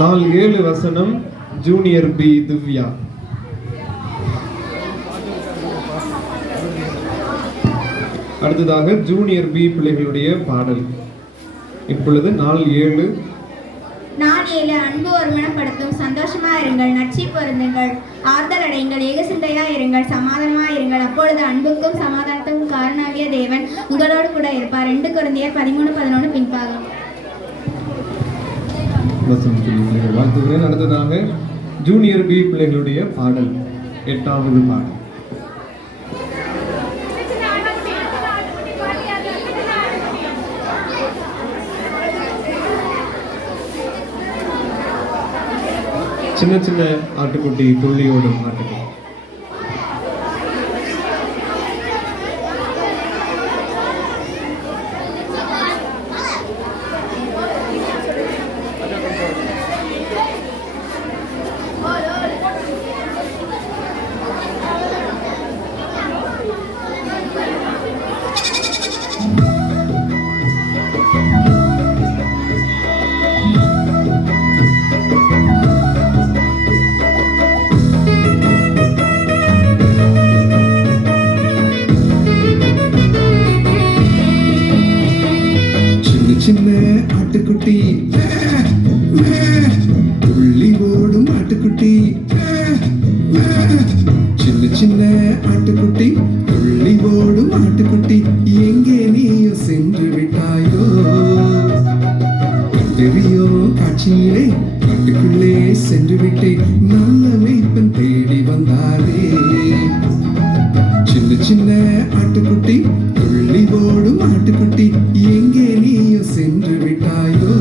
நாள் 7 வசனம் junior B Divya. அடுத்ததாக ஜூனியர் பி பிள்ளைகளுடைய பாடல். இப்பொழுது நாள் 7. நாள் 7 அன்பு ஒருமனப்படுத்தும். சந்தோஷமா இருங்கள், நட்சி பொருந்துங்கள், ஆறுதல் அடையுங்கள், ஏகசிந்தையா இருங்கள், சமாதானமா இருங்கள். அப்பொழுது அன்புக்கும் சமாதானத்துக்கும் காரணாகிய தேவன் உங்களோடு கூட இருப்பார். 2 கொரிந்தியர் 13:11 பின்பாகம். வாழ்த்துகிறேன். அடுத்ததாக ஜூனியர் பி பிள்ளைகளுடைய பாடல் 8வது பாடல். சின்ன சின்ன ஆட்டுக்குட்டி துள்ளியோடும் ஆட்டுக்குட்டி. சின்ன ஆட்டுக்குட்டி துள்ளி ஓடும் ஆட்டுக்குட்டி, சின்ன சின்ன ஆட்டுக்குட்டி துள்ளி ஓடும் ஆட்டுக்குட்டி, எங்கே நீயும் சென்று விட்டாயோ? தெரியோ காட்சியிலே காட்டுக்குள்ளே சென்று விட்டே, நல்ல மேய்ப்பன் தேடி வந்தாரே. சின்ன சின்ன ஆட்டுக்குட்டி துள்ளி ஓடும் ஆட்டுக்குட்டி, எங்கே நீயும் சென்று விட்டாயோ?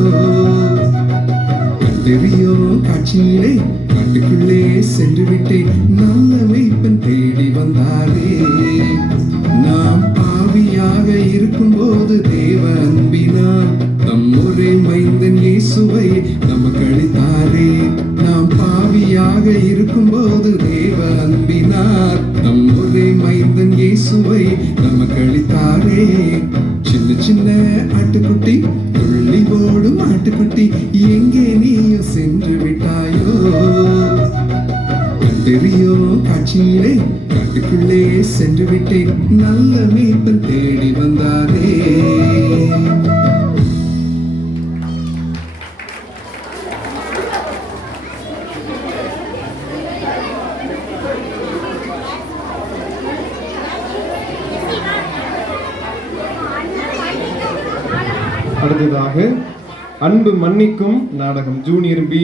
தெரியோ காட்சியிலே காட்டுக்குள்ளே சென்று விட்டே, நல்ல மேய்ப்பன் தேடி வந்தாரே. நாம் பாவியாக இருக்கும் போது தேவ அன்பினால் நம் ஒரே மைந்தன் இயேசுவை நமக்கு அளித்தாரே. நாம் பாவியாக இருக்கும் போது தேவ அன்பினால் நம் ஒரே மைந்தன் இயேசுவை நமக்கு அளித்தாரே. சின்ன சின்ன ஆட்டுக்குட்டி துள்ளி ஓடும் ஆட்டுக்குட்டி, எங்கே நீயும் சென்று விட்டாயோ? தெரியோ காட்சியிலே காட்டுக்குள்ளே சென்று விட்டே, நல்ல மேய்ப்பன் தேடி வந்தாரே. அடுத்ததாக அன்பு மன்னிக்கும் நாடகம், ஜூனியர் பி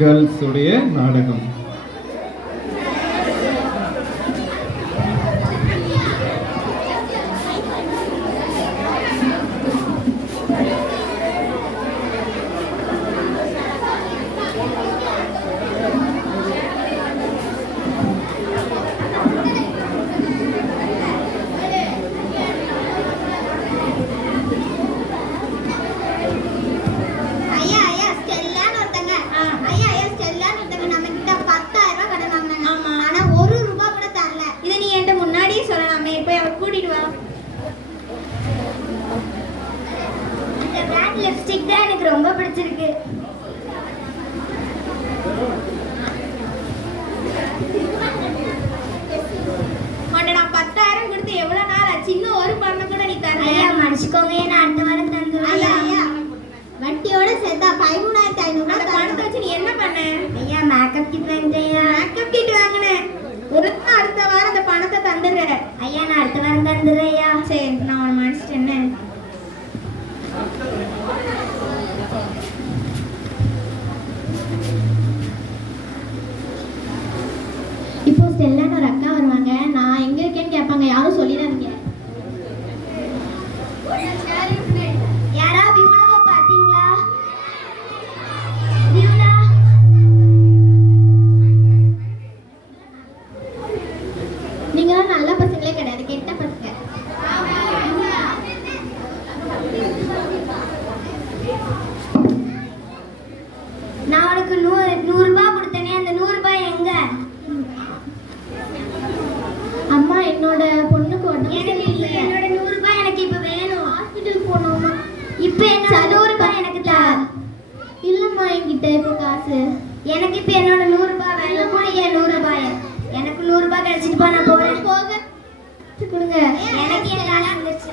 கேர்ள்ஸ் உடைய நாடகம். லிப்ஸ்டிக் தான் எனக்கு ரொம்ப பிடிச்சிருக்கு. நான் 10,000 கொடுத்து எவ்வளவு நாள் ஆச்சு, இன்னும் ஒரு பணம் கூட நீ தரல. ஐயா மன்னிச்சுக்கோங்க, நான் அடுத்த வாரம் தந்துடுறேன். ஐயா வட்டியோட சேர்த்தா 13,500. அந்த பணத்தை வச்சு நீ என்ன பண்ண? ஐயா மேக்கப் கிட் வாங்கிட்டேன். மேக்கப் கிட் வாங்கினேன். ஒரு அடுத்த வாரம் அந்த பணத்தை தந்துடுறேன். ஐயா நான் அடுத்த வாரம் தந்துடுறேன். ஐயா சரி, நான் உன்னை மன்னிச்சிட்டேன். இப்போ ஸ்டெல்லான்னு ஒரு அக்கா வருவாங்க. நான் எங்க இருக்கேன்னு கேட்பாங்க. யாரும் சொல்லிடாதீங்க. யாரா வியூனாவை பாத்தீங்களா? வியூனா நீங்க நல்ல பசங்களே கிடையாது, கெட்ட பசங்க. நான் உனக்கு 100 ரூபாய் கொடுத்தேனே, அந்த 100 ரூபாய் எங்க? அம்மா என்னோட பொண்ணுக்கு என்னோட 100 ரூபாய் எனக்கு இப்ப வேணும். ஹாஸ்பிட்டல் போனோம்மா. இப்ப என்ன 100 ரூபாய் எனக்கு தா. இல்லம்மா என்கிட்ட என்கிட்ட இருக்கு காசு. எனக்கு இப்ப என்னோட 100 ரூபாய் வேணும். கூடிய 100 ரூபாய். எனக்கு 100 ரூபாய் கிடைச்சிட்டு போ, நான் போறேன். போக கொடுங்க. எனக்கு என்ன வந்துருச்சு.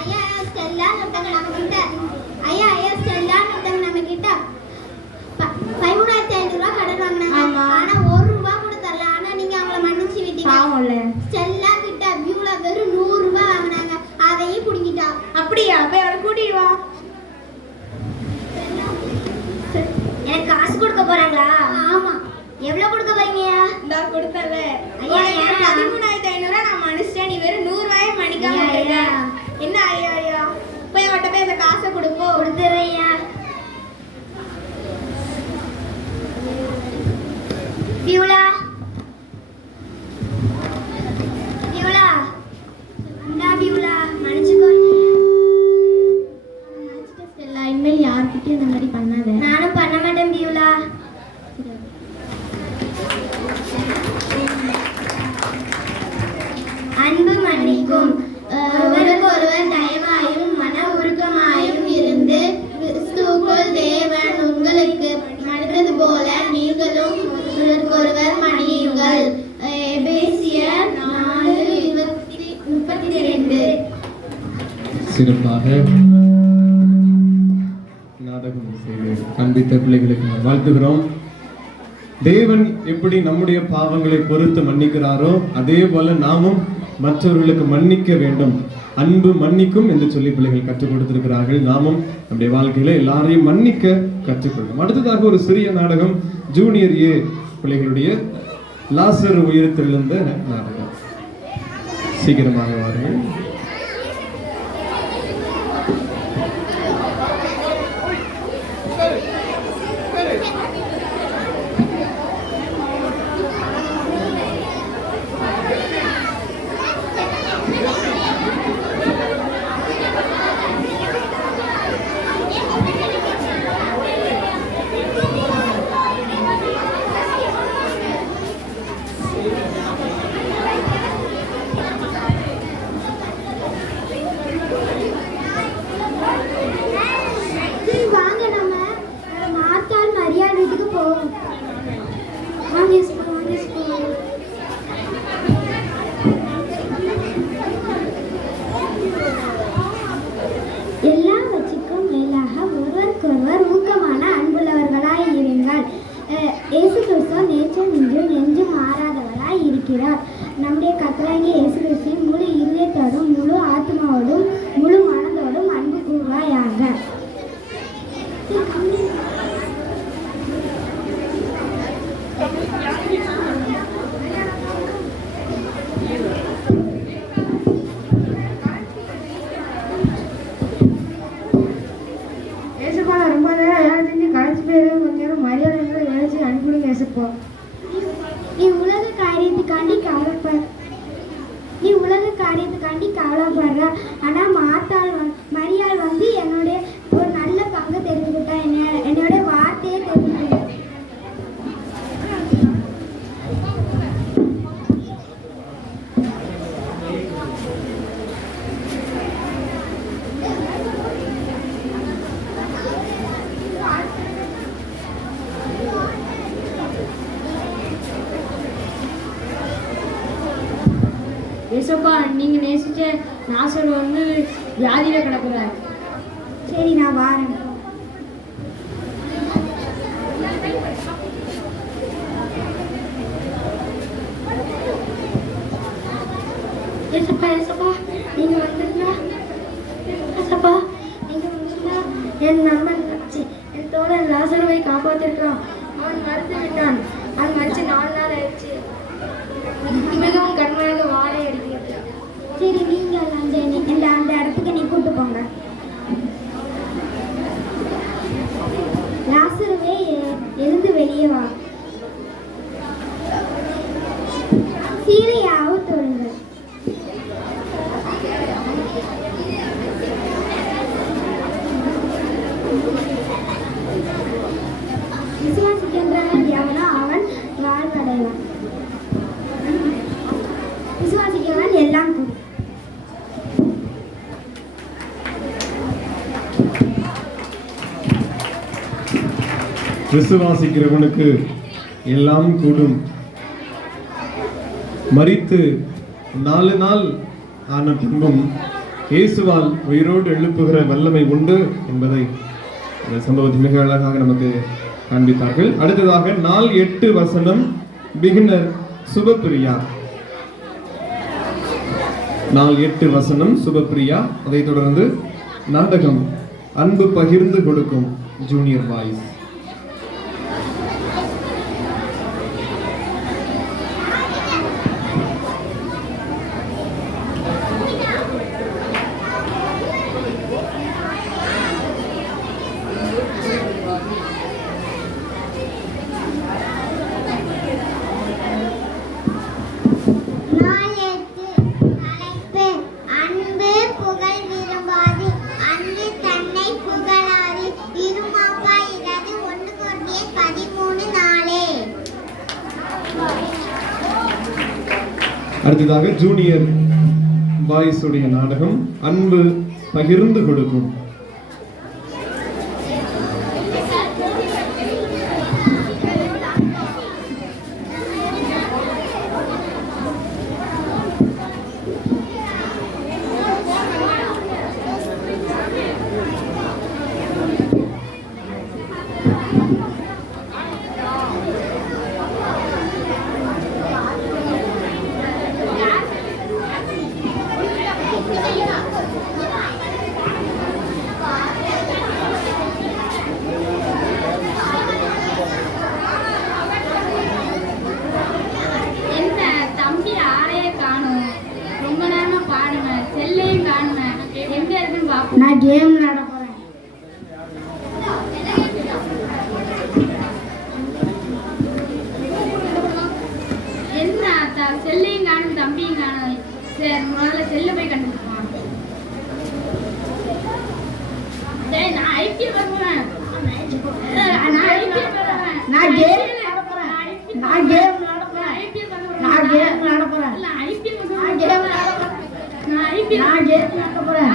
ஐயா ஸ்டெல்லா ஒருத்தங்க நம்ம கிட்ட ஐயா ஸ்டெல்லா ஒருத்தங்க நம்ம கிட்ட 13,500 ரூபாய் கடன் வாங்கினாங்க. ஆனா 1 ரூபாய் கூட தரல. ஆனா நீங்க அவங்கள மன்னிச்சு விட்டீங்க. பாவம்ல. ஸ்டெல்லா கிட்ட வியூல வெறும் 100 ரூபாய் வாங்கினாங்க. அதையும் புடிங்கிட்டா. அப்படியா? போய் அவளை கூட்டிட்டு வா. எனக்கு காசு கொடுக்க போறாங்களா? ஆமா. எவ்வளவு கொடுக்க போறீங்க? இந்த கொடுத்தல. ஐயா 13,500 நான் மனுஷன். நீ வெறும் 100 ரூபாயை மன்னிக்காம விட்டீங்க. என்ன ஐயா போய் அவட்ட போய் அந்த காசை கொடுப்போ. கொடுத்துறேன்யா. பியூலா இந்தா பியூலா, மன்னிச்சுக்கோ. இனிமேல் யார்கிட்டயும் இந்த மாதிரி பண்ணாத. நானும் பண்ண மாட்டேன் பியூலா. அன்பு மன்னிக்கும். ஒருவருக்கொருவர் தயவாயும் மன உருக்கமாயும் இருந்து கிறிஸ்துவுக்குள் தேவன் உங்களுக்கு மன்னித்தது போல நீங்களும் ஒருவருக்கொருவர் மன்னியுங்கள். எபேசியர் 4:32. சிறப்பாக நாடகம் செய்து காண்பித்த பிள்ளைகளுக்கு நாம் வாழ்த்துகிறோம். தேவன் எப்படி நம்முடைய பாவங்களை பொறுத்து மன்னிக்கிறாரோ அதே போல நாமும் மற்றவர்களுக்கு மன்னிக்க வேண்டும். அன்பு மன்னிக்கும் என்று சொல்லி பிள்ளைகள் கற்றுக் கொடுத்திருக்கிறார்கள். நாமும் நம்முடைய வாழ்க்கையில எல்லாரையும் மன்னிக்க கற்றுக்கொள்ளும். அடுத்ததாக ஒரு சிறிய நாடகம், ஜூனியர் ஏ பிள்ளைகளுடைய லாசர் உயிர்த்தெழுந்த நாடகம். சீக்கிரமாக வாருங்கள். எல்லாவற்றுக்கும் மேலாக ஒருவருக்கொருவர் ஊக்கமான அன்புள்ளவர்களாய் இருங்கள். இயேசு கிறிஸ்து நேற்றும் இன்றும் என்றும் மாறாதவராய் இருக்கிறார். நம்முடைய கர்த்தராகிய இயேசு கிறிஸ்துவின் முழு இதயத்தோடும் முழு ஆத்மாவோடும் முழு மனதோடும் அன்பு கூர்வாயாக. ரொம்ப நேரம் வேலை செஞ்சு கடைசி பேர் கொஞ்ச நேரம் மரியாதை வேலை செஞ்சு அனுப்பிடுங்க ஏசப்போம். நீ உலக காரியத்துக்காண்டி கவலைப்படுற. ஆனா மரியாள் வந்து என்னுடைய ஒரு நல்ல பங்கு தெரிஞ்சுக்கிட்டா. என்னோட வார்த்தையே தெரிஞ்சுக்கிட்டா. ஏசப்பா நீங்க நேசிச்ச நாசர் வந்து வியாதியில கிடக்குறாரு. சரி நான் வாரேன். ஏசப்பா நீங்க வந்திருந்தா என் நண்பன் என் தோழன் லாசருவை காப்பாத்திருக்கான். அவன் மறுத்து விட்டான். அவன் மறிச்சு 4 நாள் ஆயிடுச்சு. மிகவும் கடுமையாக வாழை அடிக்கிறது. சரி நீங்கள் அந்த இடத்துக்கு நீ கூட்டு போங்க. லாசருவே எழுந்து வெளியே வா. சீரையாவு தொழுங்கள். விசுவாசிக்கின்றவன் எவனோ அவன் வாழ்வடைவான். விசுவாசிக்கிறவன் எல்லாம் கூடும். விசுவாசிக்கிறவனுக்கு எல்லாம் கூடும். மரித்து 4 நாள் ஆன பின்பும் இயேசுவால் உயிரோடு எழுப்புகிற வல்லமை உண்டு என்பதை இந்த சம்பவத்தை மிக அழகாக நமக்கு காண்பித்தார்கள். அடுத்ததாக 4:8 வசனம் பிகினர் சுபப்பிரியா. 4:8 வசனம் சுபப்பிரியா. அதைத் தொடர்ந்து நாடகம் அன்பு பகிர்ந்து கொடுக்கும் ஜூனியர் பாய்ஸ். அடுத்ததாக ஜூனியர் பாய்ஸ் உடைய நாடகம் அன்பு பகிர்ந்து கொடுக்கும். நான் கேம் விளையாட போறேன். என்ன செல்லையும் காணும் தம்பியும் காணும். சரி, முதல்ல செல்ல போய் கண்டுபிடிப்பான். நான் ஐபிஎல் வருவேன். நான் கேம் விளையாட போறேன். நான் கேம் விளையாட போறேன். நான் கேம் விளையாட போறேன். நான் கேம் விளையாட போறேன்.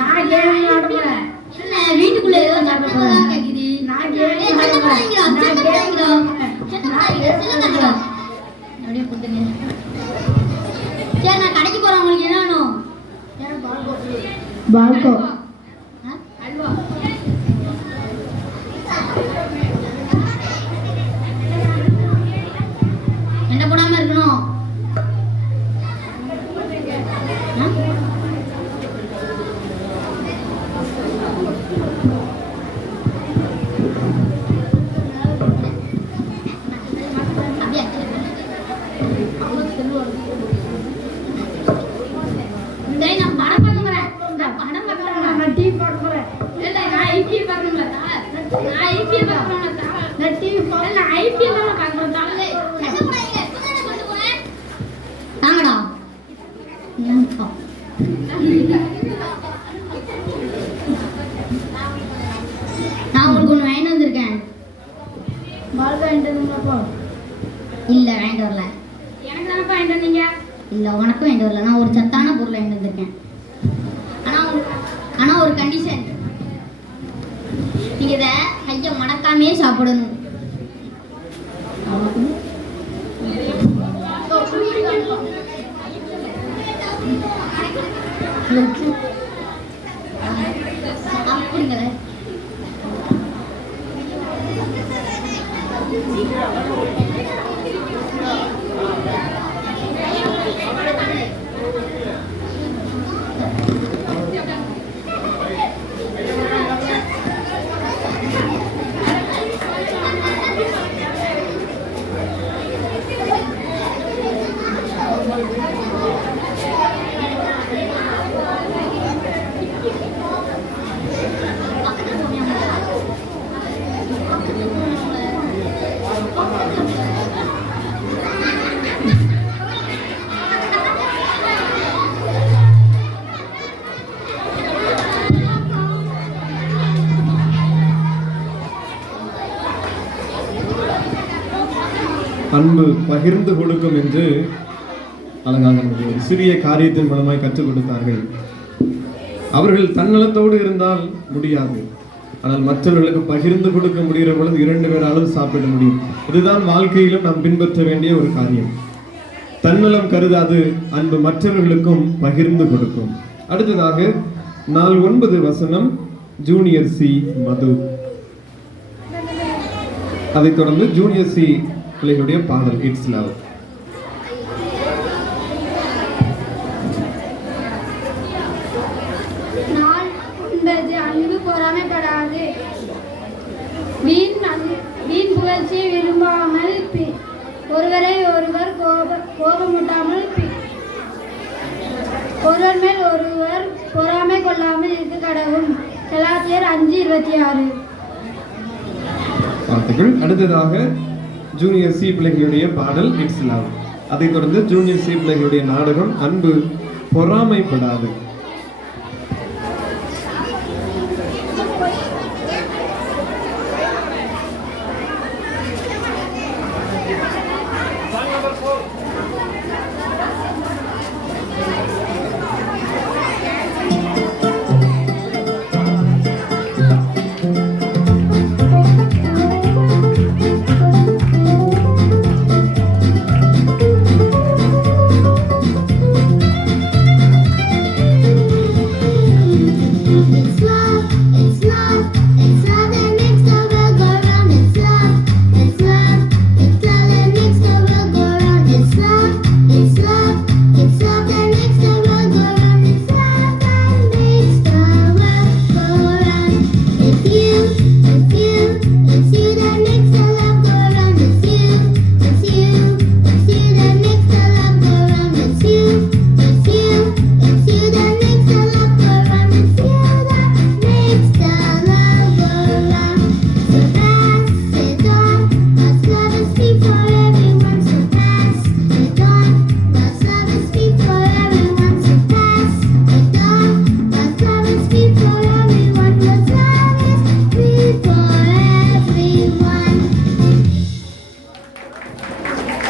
நான் கேம் விளையாட போறேன். என்ன வீட்டுக்குள்ள ஏதோ சத்தம் கேக்குது. நான் கேம் விளையாட போறேன். அப்படியே கொடுங்க. சரி, நான் கடைக்கு போறேன். உங்களுக்கு என்ன வேணும்? பால்கோ. அல்வா. என்ன போடாம இருக்கணும்? நான் டீ போட போறேன். நான் ஐபிஎல் பார்க்கணும்ல. நான் ஐபிஎல் பார்க்கணும்ல. நான் டீ போட. நான் ஐபிஎல் தான் பார்க்கணும். தாங்கடா. நான் உங்களுக்கு ஒண்ணு வாங்கிட்டு வந்திருக்கேன். பால்கோ என்கிட்ட இல்ல, வாங்கிட்டு வரல. எனக்கு தானே பாயிண்ட் வந்தீங்க. இல்ல, உனக்கும் வாங்கிட்டு வரல. நான் ஒரு சத்தான பொருளை வாங்கிட்டு வந்திருக்கேன். ஆனா ஒரு கண்டிஷன். நீங்க இத கையை மடக்காமே சாப்பிடணும். சாப்பிடுங்களே. அன்பு பகிர்ந்து கொடுக்கும் என்று அழகாக நமக்கு ஒரு சிறிய காரியத்தின் மூலமாய் கற்றுக் கொடுத்தார்கள். அவர்கள் தன்னலத்தோடு இருந்தால் முடியாது. ஆனால் மற்றவர்களுக்கு பகிர்ந்து கொடுக்க முடிகிற பொழுது 2 பேராலும் சாப்பிட முடியும். இதுதான் வாழ்க்கையிலும் நாம் பின்பற்ற வேண்டிய ஒரு காரியம். தன்னலம் கருதாது அன்பு மற்றவர்களுக்கும் பகிர்ந்து கொடுக்கும். அடுத்ததாக நாள் 9 வசனம் ஜூனியர் சி மது. அதைத் தொடர்ந்து ஜூனியர் சி பிள்ளைகளுடைய பாடல் இட்ஸ் லவ். நாள் 9 அன்பு பொறாமைப்படாது. வீண் புகழ்ச்சியை விரும்பாமல் ஒருவரை ஒருவர் கோபமூட்டாமல் ஒருவர் மேல் ஒருவர் பொறாமை கொள்ளாமல் இருக்க கடவும். கலாத்தியர் 5:26. வார்த்தைகள். அடுத்ததாக ஜூனியர் சி பிள்ளைகளுடைய பாடல் இட்ஸ் லவ். அதைத் தொடர்ந்து ஜூனியர் சி பிள்ளைகளுடைய நாடகம் அன்பு பொறாமைப்படாது.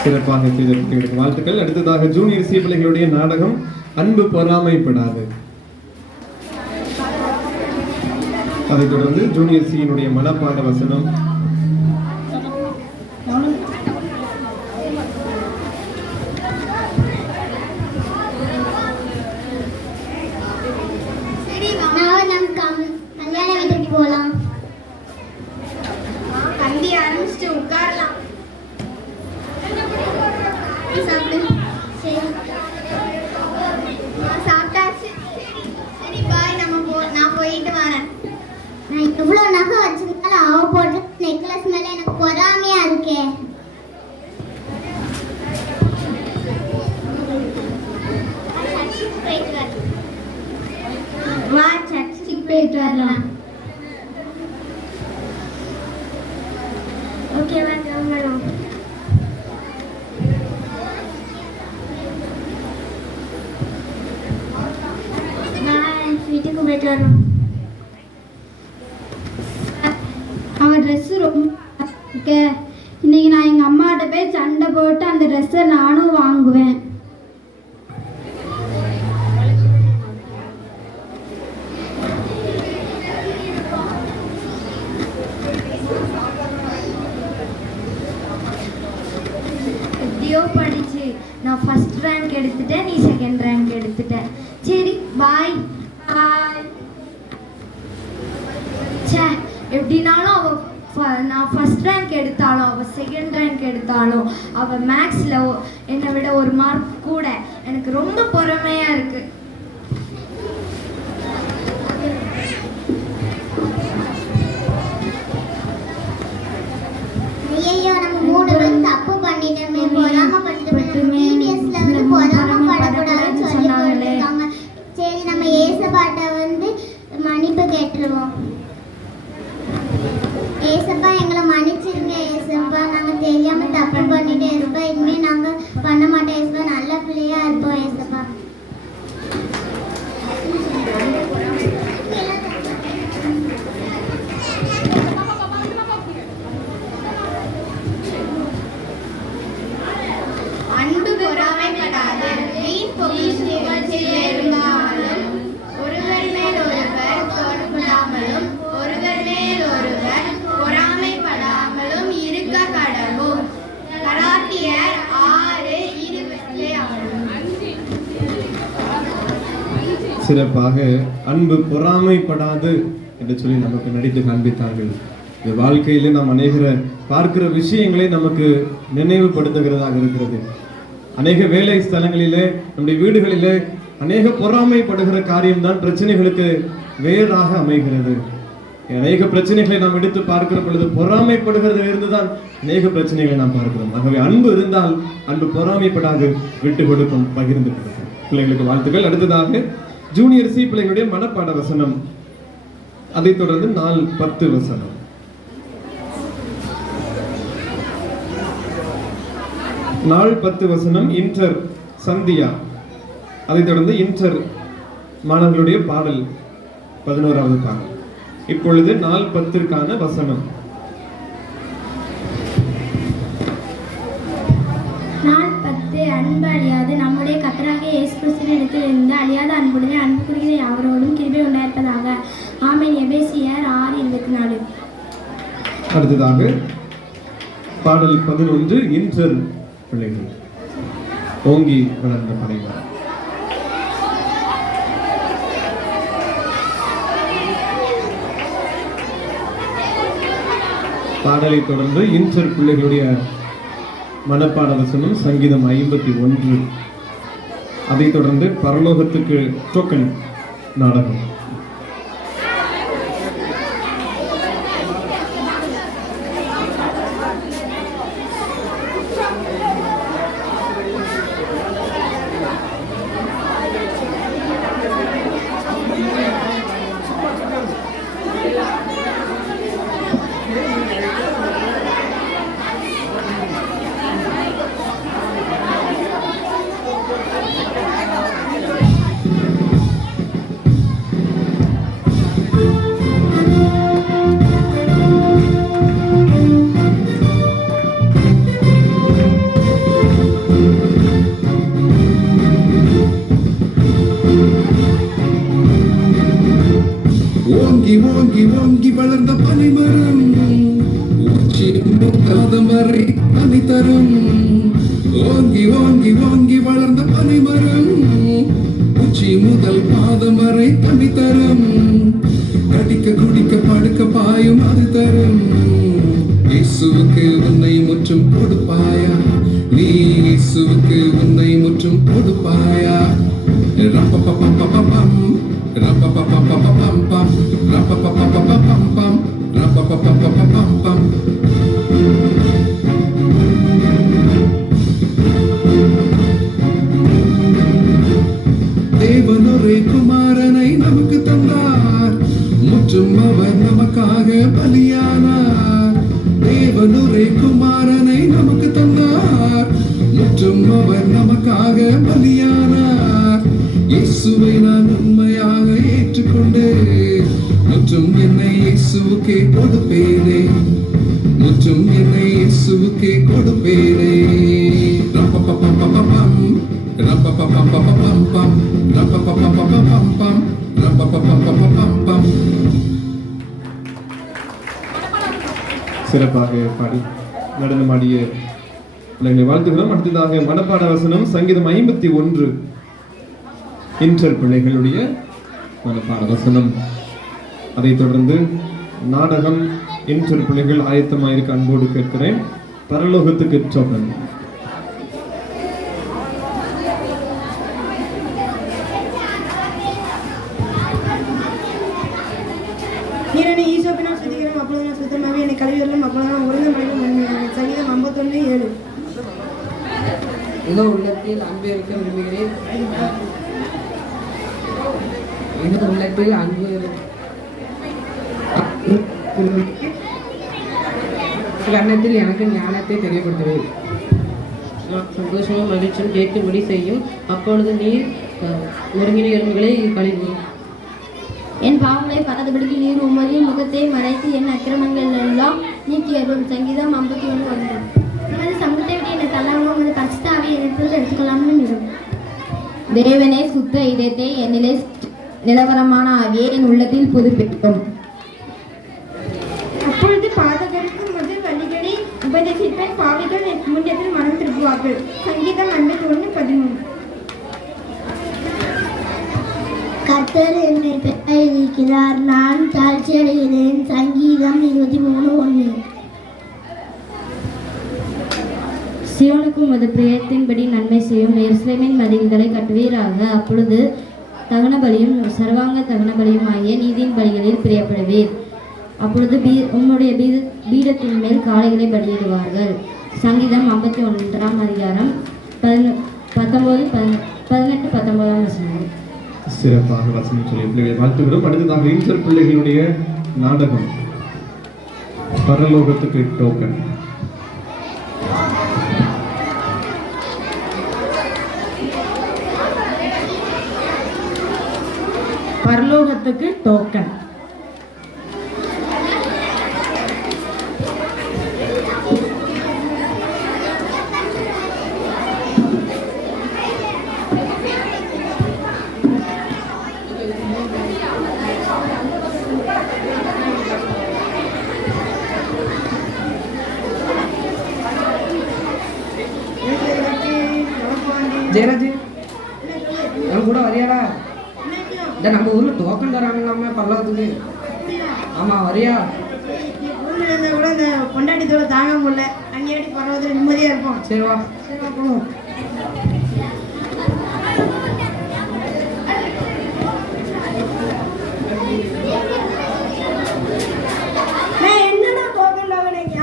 சிறப்பாக செய்திருக்க வாழ்த்துக்கள். அடுத்ததாக ஜூனியர் சி பிள்ளைகளுடைய நாடகம் அன்பு பொறாமைப்படாது. அதைத் தொடர்ந்து ஜூனியர் சியினுடைய மனப்பாட வசனம் கல்யாண வீட்டுக்கு போலாம். கண்டி ஆரம்பிச்சுட்டு உட்காரலாம். சாப்பிட்டாச்சு. சரி பாய், நான் போயிட்டு வரேன். நான் இவ்வளோ நகை வச்சிருந்தாலும் அவ போட்டு நெக்லஸ் மேலே எனக்கு பொறாமையா இருக்கே. வா சர்ச்சுக்கு போயிட்டு வரலாம். ஓகேவா, கிளம்பலாம். வீட்டுக்கு போயிட்டு வரணும். அவன் ட்ரெஸ்ஸு ரொம்ப இருக்கு. இன்னைக்கு நான் எங்கள் அம்மாட்ட போய் சண்டை போட்டு அந்த ட்ரெஸ்ஸை நானும் வாங்குவேன். எப்படியோ படிச்சு நான் ஃபர்ஸ்ட் ரேங்க் எடுத்துட்டேன், நீ செகண்ட் ரேங்க் எடுத்துட்ட. சரி பாய் பாய். சே, எப்படினாலும் நான் ஃபர்ஸ்ட் ரேங்க் எடுத்தாலும் அவள் செகண்ட் ரேங்க் எடுத்தாலும் அவள் மேக்ஸில் என்னை விட ஒரு மார்க் கூட. எனக்கு ரொம்ப பொறுமையாக இருக்குது. ஐயோ, நம்ம 3 பேரும் தப்பு பண்ணிட்டோமே, பொறாம பண்ணிட்டோமே. டிபிஎஸ்ல வந்து பொறாம படக்கூடாதுன்னு சொல்லி போட்டுருக்காங்க. சரி, நம்ம ஏசப்பாட்ட வந்து மன்னிப்பு கேட்டுருவோம். ஏசப்பா, எங்களை மன்னிச்சிருங்க ஏசப்பா, நாங்க தெரியாம தப்பு பண்ணிட்டோம் ஏசப்பா. இனிமே நாங்க பண்ண மாட்டோம் ஏசப்பா, நல்ல பிள்ளையா இருப்போம் ஏசப்பா. அன்பு பொறாமைப்படாது. வீண் புகழ்ச்சியை விரும்பாமலும் ஒருவர் மேல் ஒருவர் பொறாமைப்படாமலும் ஒருவர் மேல் சிறப்பாக அன்பு பொறாமைப்படாது என்று சொல்லி நமக்கு நடித்து காண்பித்தார்கள். இந்த வாழ்க்கையிலே நாம் அநேக பார்க்கிற விஷயங்களை நமக்கு நினைவுபடுத்துகிறதாக இருக்கிறது. அநேக வேலை ஸ்தலங்களிலே, நம்முடைய வீடுகளிலே அநேக பொறாமைப்படுகிற காரியம்தான் பிரச்சனைகளுக்கு வேறாக அமைகிறது. அநேக பிரச்சனைகளை நாம் எடுத்து பார்க்கிற பொழுது பொறாமைப்படுகிறதுல இருந்துதான் அநேக பிரச்சனைகளை நாம் பார்க்கிறோம். ஆகவே அன்பு இருந்தால் அன்பு பொறாமைப்படாது, விட்டு கொடுக்கும், பகிர்ந்து கொடுக்கும். பிள்ளைகளுக்கு வாழ்த்துக்கள். அடுத்ததாக ஜூனியர் சி பிள்ளைகளுடைய மனப்பாட வசனம், அதைத் தொடர்ந்து 4-10 வசனம். நாள் 10 வசனம் இன்டர் சந்தியா, அதைத் தொடர்ந்து இன்டர் மாணவர்களுடைய பாடல் 11வது பாடல். இப்பொழுது 4-10 வசனம். நாள் 10 அன்பு அழியாது. நம்முடைய கர்த்தராகிய இயேசு கிறிஸ்துவின் இடத்தில் இருந்து அழியாத அன்புடனே அன்பு புரிகிற யாவரோடும் கிருபை உண்டாயிருப்பதாக. ஆமென். எபேசியர் 6:24. அடுத்ததாக பாடல் 11 இன்டர் பிள்ளைகள், ஓங்கி வளர்ந்த படைகள். பாடலை தொடர்ந்து இன்டர் பிள்ளைகளுடைய மனப்பாட வசனம் சங்கீதம் 51. அதைத் தொடர்ந்து பரலோகத்துக்கு டோக்கன் நாடகம். ஓங்கி ஓங்கி ஓங்கி வளர்ந்த பனைமரம் உச்சி காதமரை பனி தரும். ஓங்கி ஓங்கி ஓங்கி வளர்ந்த பனைமரம் உச்சி முதல் பாதமரை பனி தரும். கடிக்க குடிக்க படுக்க பாயும் அது தரும். இயேசுவுக்கு உன்னை முற்றும் கொடுப்பாயா? நீ இயேசுவுக்கு உன்னை முற்றும் கொடுப்பாயா? ரப்பப்பப்பப்பப்பம் ரப்பப்பப்பப்பப்பம் ரப்பப்பப்பப்பப்பம் ரப்பப்பப்பப்பப்பம். தேவனொரே குமாரனை நமக்கு தந்தார், முற்றும் அவர் நமக்காக பலியானார். தேவனொரே குமாரனை நமக்கு தந்தார், முற்றும் அவர் நமக்காக பலியானார். இயேசுவை நான் உண்மையாக ஏற்றுக்கொண்டு முற்றும் என்னை இயேசுவுக்கே கொடுப்பேனே, முற்றும் என்னை இயேசுவுக்கே கொடுப்பேனே. ரப்பப்பப்பப்பப்பம் ரப்பப்பப்பப்பப்பம் ரப்பப்பப்பப்பப்பம் ரப்பப்பப்பப்பப்பம். சிறப்பாக பாடி நடனமாடிய பிள்ளைகளை வாழ்த்துகிறோம். அடுத்ததாக மனப்பாட வசனம் சங்கீதம் 51 இன்டர் பிள்ளைகளுடைய மனப்பாட வசனம். அதைத் தொடர்ந்து நாடகம் இன்டர் பிள்ளைகள் ஆயத்தமாயிருக்க அன்போடு கேட்கிறேன். பரலோகத்துக்கு டோக்கன். நீரனை ஈசோப்பினால் சுத்திக்கிறோம், அப்பொழுது நான் சுத்தமாகவே என்னை கழுவியர்களும் அப்பொழுது நான் உலக மனிதன். சங்கீதம் 51:7. இதோ உள்ளத்தில் அன்பு இருக்க விரும்புகிறேன், இதோ உள்ளத்தில் அன்பு கர்ணத்தில் எனக்கு ஞானத்தை தெரியப்படுத்துவேன். நான் சந்தோஷமும் மகிழ்ச்சியும் கேட்கும்படி செய்யும். அப்பொழுது நீர் ஒருங்கின எலும்புகளை கழிவு. என் பாவங்களை பராதபடிக்கு நீர் உமது முகத்தை மறைத்து என் அக்கிரமங்கள் எல்லாம் நீக்கி அருளும். சங்கீதம் 51:1. உமது சமூகத்தை விட்டு என்னை தள்ளாமல் உமது பரிசுத்தாவை என்னிடத்தில் எடுத்துக்கொள்ளாமல் இருக்கும். தேவனே, சுத்த இதயத்தை என்னிலே நிலவரமான ஆவியை என் உள்ளத்தில் புதுப்பிக்கும். அப்பொழுது பாதகருக்கு முதல் வழிகளை உபதேசிப்பேன், பாவிகள் என் முன்னத்தில் மனம் திருப்புவார்கள். சங்கீதம் 51:13. கர்த்தர் என்னை பெற்றிருக்கிறார், நான் தாழ்ச்சி அடைகிறேன். சங்கீதம் 23:1. சியோனுக்கும் உமது பிரியத்தின்படி நன்மை செய்யும். எருசலேமின் மதில்களை கட்டுவீராக. அப்பொழுது தகன பலியும் சர்வாங்க தகன பலியும் ஆகிய நீதியின் பலிகளில் பிரியப்படுவீர். அப்பொழுது உம்முடைய பீடத்தின் மேல் காளைகளை பலியிடுவார்கள். சங்கீதம் 51ஆம் அதிகாரம் 18-19 சிறப்பாக வசனம் சொல்லி பிள்ளைகளை வாழ்த்துகிறோம். அடுத்ததாக இன்சர் பிள்ளைகளுடைய நாடகம் பரலோகத்துக்கு டோக்கன். பரலோகத்துக்கு டோக்கன். ஜெயராஜ் என் கூட வரியாடா? இல்லை நம்ம ஊரில் டோக்கன் தராங்களாமே பரலோகத்துக்கு. ஆமாம் வரியா? கூட இந்த கொண்டாட்டத்தோட தாங்க முடியல, அங்கேயாடி பரவத்தில் நிம்மதியாக இருப்போம். சரி வா. சரி வா போவோம். என்னடா டோக்கன் வாங்கினீங்க?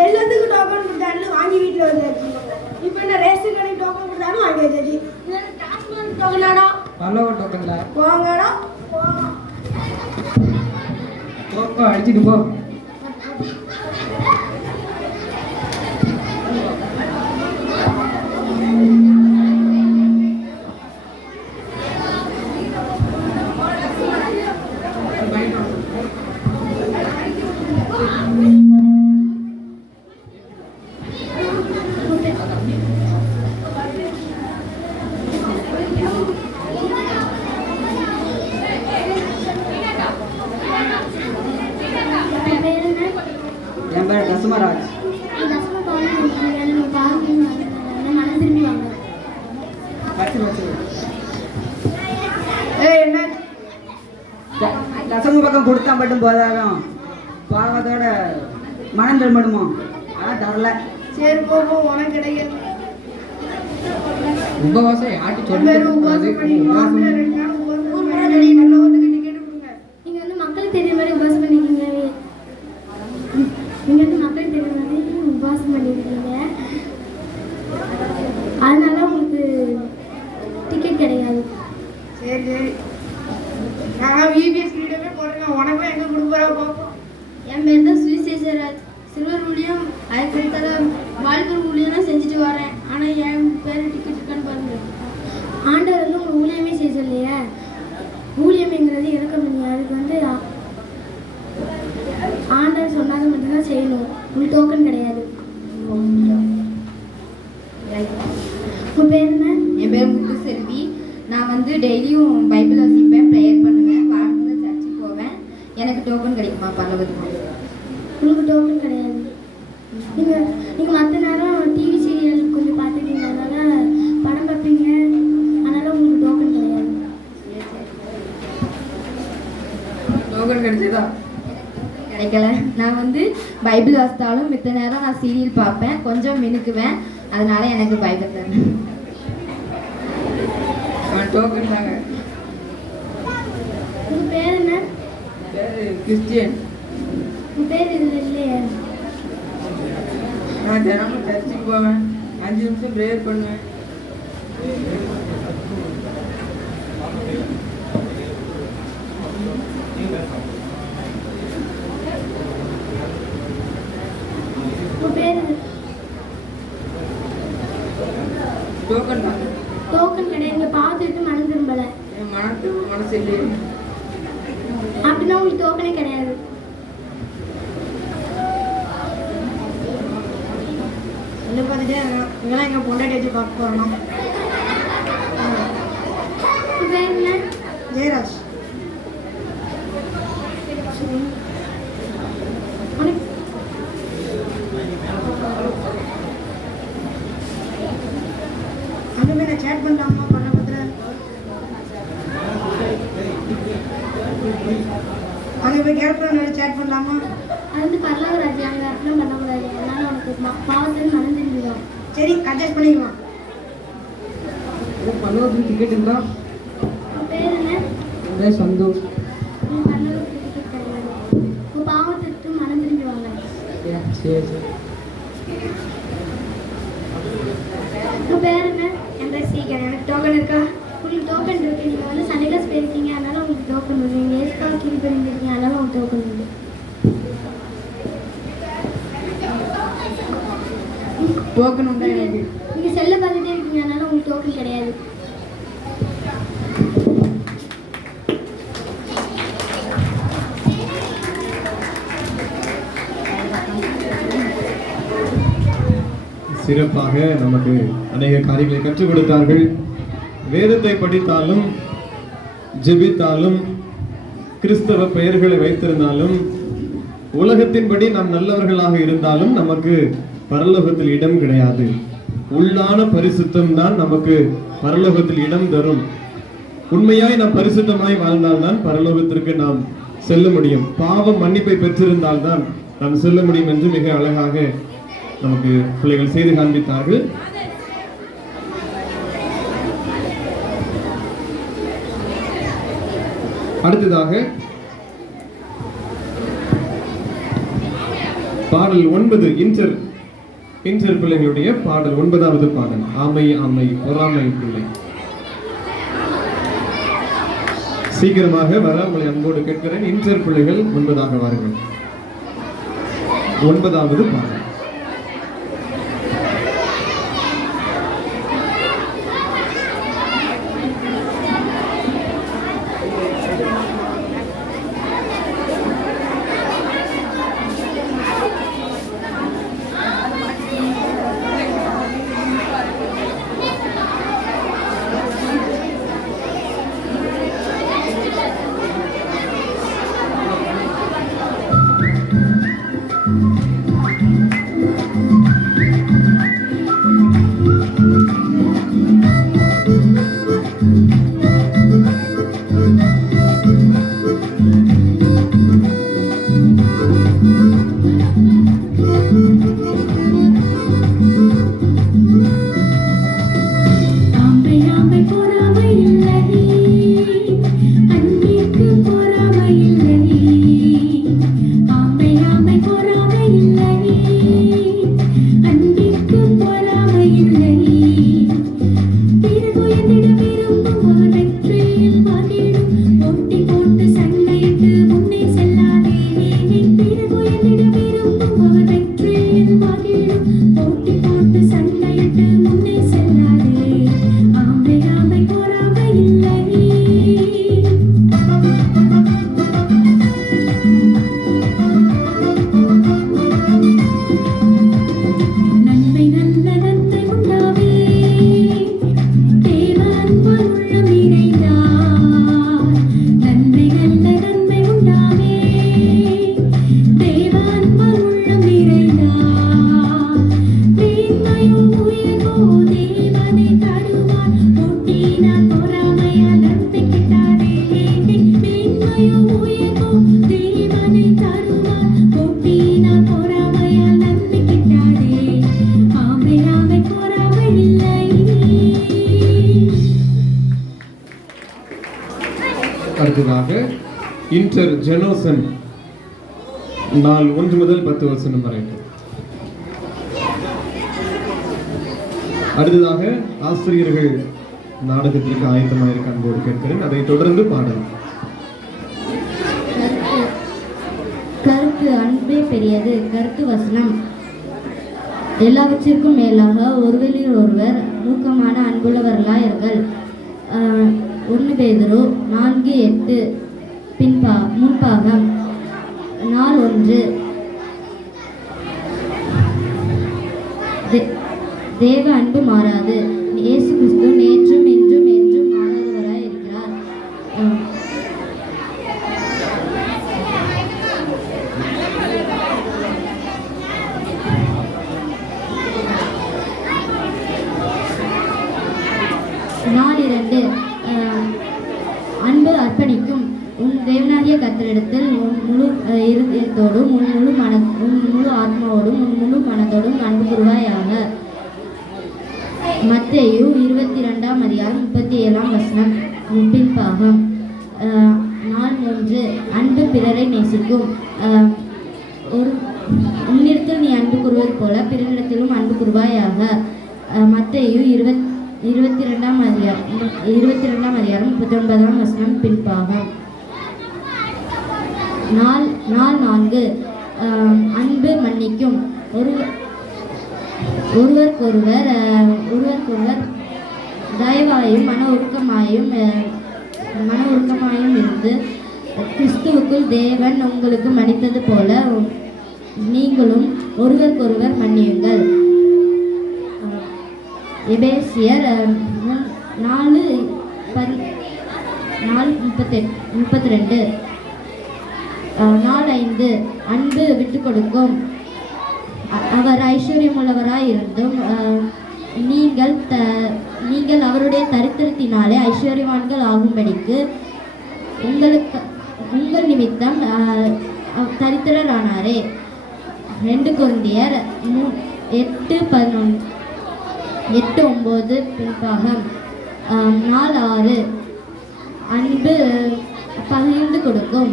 வெள்ளத்துக்கு டோக்கன் கொடுத்தாலும் வாங்கி வீட்டில் வந்தாச்சு. இப்போ இந்த ரேஷன் கடைக்கு டோக்கன் கொடுத்தாலும் வாங்கி வச்சாச்சு. டோக்கனாடா பரலோக டோக்கன்ல போங்கடா போங்க. போ அடிச்சுட்டு போ. என் பேர் தசுமராஜ். என்ன தசம பக்கம் கொடுத்தா மட்டும் போதாதான் பாவத்தோட மனம் திரும்பணுமோ? ஆனால் தரல. சரி போவோம், உனக்கு கிடையாது. உபவாசம் யார்ட்டு நீங்க வந்து மக்களுக்கு தெரியுற மாதிரி உபவாசம் பண்ணிருக்கீங்க. நீங்க வந்து மக்களுக்கு தெரியுற மாதிரி உபவாசம் பண்ணிருக்கீங்க. அதனால உங்களுக்கு டிக்கெட் கிடையாது. சரி சரி, நான் விபிஎஸ் வீடியோவே போடுறேன். உனக்கும் எங்கே கொடுக்குறா பார்ப்போம். என் பேர் தான் சுவிசேஷராஜ். சில்வர் ஊழியம் அதுக்கடுத்தால வாலிபர் ஊழியம் தான் செஞ்சுட்டு வரேன். ஆனால் என் பேர் டிக்கெட் இருக்கான்னு பாருங்க. ஆண்டவர் வந்து உங்களுக்கு ஊழியமே செய்ய சொல்லையே. ஊழியம்ங்கிறது இறக்க முடியும். அதுக்கு வந்து ஆண்டவர் சொன்னாத மட்டும்தான் செய்யணும். உங்களுக்கு டோக்கன் கிடையாது. உங்கள் பேர் என்ன? என் பேர் முத்து செல்வி. நான் வந்து டெய்லியும் பைபிள் வாசிப்பேன், ப்ரேயர் பண்ணுவேன், வாரத்தில் சர்ச்சுக்கு போவேன். எனக்கு டோக்கன் கிடைக்குமா பரலோகத்துக்கு? உங்களுக்கு டோக்கன் கிடையாது. நீங்கள் மற்ற நேரம் டிவி சீரியல் கொஞ்சம் பார்த்துட்டீங்க, அதனால் படம் பார்ப்பீங்க, அதனால் உங்களுக்கு டோக்கன் கிடையாது. டோக்கன் கிடைச்சதா? கிடைக்கல. நான் வந்து பைபிள் வாசித்தாலும் மித்த நேரம் நான் சீரியல் பார்ப்பேன், கொஞ்சம் மினுக்குவேன், அதனால எனக்கு பைபிள் தரேன். டோக்கன் தாங்க. உங்கள் பேர் என்ன? பேர் கிறிஸ்டியன். உங்கள் பேர் இதில் இல்லையே. நான் தினமும் சர்ச்சுக்கு போவேன், 5 நிமிஷம் ப்ரேயர் பண்ணுவேன். உங்கள் பேர் டோக்கன் தாங்க. டோக்கன் கிடையாது. நீங்கள் பார்த்துட்டு மனம் திரும்பலை என் மனசு இல்லையே. அப்படின்னா உங்களுக்கு டோக்கனே கிடையாது. என்ன பார்த்துட்டே இங்கெல்லாம் எங்கள் பொண்டாட்டி வச்சு பார்க்க போகிறோம். உங்கள் பேர் என்ன? ஜெயராஜ். உனக்கு அங்கே போய் நான் சேட் பண்ணலாமா பரலோகத்தில்? அங்கே போய் கேர்ள் ஃப்ரெண்டோட சேட் பண்ணலாமா? அது வந்து பரலோக ராஜ்யம், அங்கே அர்ப்பணம் பண்ணக்கூடாது. அதனால உனக்கு பாவத்தில் மனம் திரும்பிடும். சரி, அட்ஜஸ்ட் பண்ணிக்கலாம். பல்லவத்துக்கு டிக்கெட் இருந்தா உன் பேர் என்ன? சந்தோஷ். உன் பரலோகத்துக்கு டிக்கெட் கிடையாது. உன் பாவத்திற்கு மனம் திரும்பிடுவாங்க. சரி சரி. உன் பேர் என்ன? என் பேர் சீக்கிரம். எனக்கு டோக்கன் இருக்கா? உங்களுக்கு டோக்கன் இருக்கு. நீங்கள் வந்து சண்டே கிளாஸ் போயிருக்கீங்க, அதனால உங்களுக்கு டோக்கன் உண்டு. நீங்கள் ஏற்காக கீழ் பண்ணியிருக்கீங்க, அதனால உங்களுக்கு டோக்கன் உண்டு. டோக்கன் உண்டா எனக்கு? நீங்கள் செல்லை பார்த்துட்டே இருக்கீங்க, அதனால உங்களுக்கு டோக்கன் கிடையாது. சிறப்பாக நமக்கு அநேக காரியங்களை கற்றுக் கொடுத்தார்கள். வேதத்தை படித்தாலும் ஜெபித்தாலும் கிறிஸ்தவ பெயர்களை வைத்திருந்தாலும் உலகத்தின்படி நாம் நல்லவர்களாக இருந்தாலும் நமக்கு பரலோகத்தில் இடம் கிடையாது. உள்ளான பரிசுத்தம் தான் நமக்கு பரலோகத்தில் இடம் தரும். உண்மையாய் நாம் பரிசுத்தமாய் வாழ்ந்தால்தான் பரலோகத்திற்கு நாம் செல்ல முடியும். பாவம் மன்னிப்பை பெற்றிருந்தால்தான் நாம் செல்ல முடியும் என்று மிக அழகாக நமக்கு பிள்ளைகள் செய்து காண்பித்தார்கள். அடுத்ததாக பாடல் 9 இன்டர் பிள்ளைகளுடைய பாடல் 9வது பாடல். ஆமை ஆமை பொறாமை பிள்ளை. சீக்கிரமாக வர உங்களை அன்போடு கேட்கிறேன். இன்டர் பிள்ளைகள் 9ஆக வாருங்கள். 9வது பாடல். அடுத்ததாக இன்டர் ஜெனோசன் நாள் 1 முதல் 10 வசனம் வரைக்கும். அடுத்ததாக ஆசிரியர்கள் நாடகத்திற்கு ஆயத்தமாக இருக்க அன்போடு கேட்கிறேன். அதை தொடர்ந்து பாடல். கருத்து அன்பே பெரியது. கருத்து வசனம். எல்லாவற்றிற்கும் மேலாக ஒருவரில் ஒருவர் மூக்கமான அன்புள்ளவர்களாய் இருங்கள். 1 பேதுரு 4:8 முன்பாகம். நாள் 1. தேவ அன்பு மாறாது. இயேசு கிறிஸ்து நேற்றும் இன்றும் என்றும் மாறாதவராய் இருக்கிறார். நாள் 2. அன்பு அர்ப்பணிக்கும். உன் தேவனாகிய கத்தரிடத்தில் உன் முழு இருதயத்தோடும் உன் முழு ஆத்மாவோடும் உன் முழு மனதோடும் அன்பு கூறுவாயாக. மத்தேயு 22ஆம் அதிகாரம் 37ஆம் வசனம் பின்பாகம். நாள் 3 அன்பு பிறரை நேசிக்கும். உன்னிடத்தில் நீ அன்பு கூறுவது போல பிறனிடத்திலும் அன்பு கூறுவாயாக. மத்தேயு 22ஆம் அதிகாரம் 39ஆம் வசனம் பின்பாகம். நாள் 4 அன்பு மன்னிக்கும். ஒருவருக்கொருவர் தயவாயும் மன உருக்கமாயும் இருந்து கிறிஸ்துவுக்குள் தேவன் உங்களுக்கு மன்னித்தது போல நீங்களும் ஒருவருக்கொருவர் மன்னியுங்கள். எபேசியர் 4:32. 4:5 அன்பு விட்டு கொடுக்கும். அவர் ஐஸ்வர்யமுள்ளவராய் இருந்தும் நீங்கள் அவருடைய தரித்திரத்தினாலே ஐஸ்வர்யவான்கள் ஆகும்படிக்கு உங்கள் நிமித்தம் தரித்திரரானாரே. 2 கொரிந்தியர் 8:9 பின்பாகம். 4:6 அன்பு பகிர்ந்து கொடுக்கும்.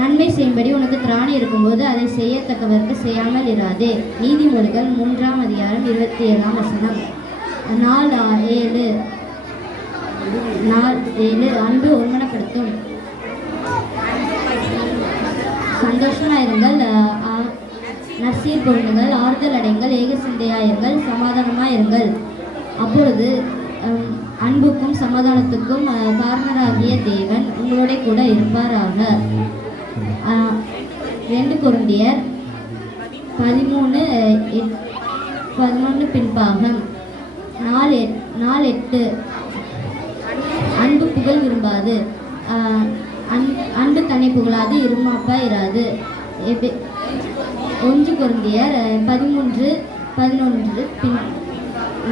நன்மை செய்யும்படி உனக்கு திராணி இருக்கும்போது அதை செய்யத்தக்கவருக்கு செய்யாமல் இராதே. நீதிமொழிகள் 3ஆம் அதிகாரம் 27ஆம் வசனம். 4:7 அன்பு ஒருமனப்படுத்தும். சந்தோஷமாயிருங்கள், நற்சீர் கொள்ளுங்கள், ஆறுதல் அடைங்கள், ஏக சிந்தையாயிருங்கள், சமாதானமாயிருங்கள். அப்பொழுது அன்புக்கும் சமாதானத்துக்கும் காரணராகிய தேவன் உங்களோட கூட இருப்பாராக. 2 கொரிந்தியர் 13:11 பின்பாகம். 4:8 அன்பு புகழ் விரும்பாது. அன்பு தன்னை புகழாது இருமாப்பா இராது. 1 கொரிந்தியர் 13:11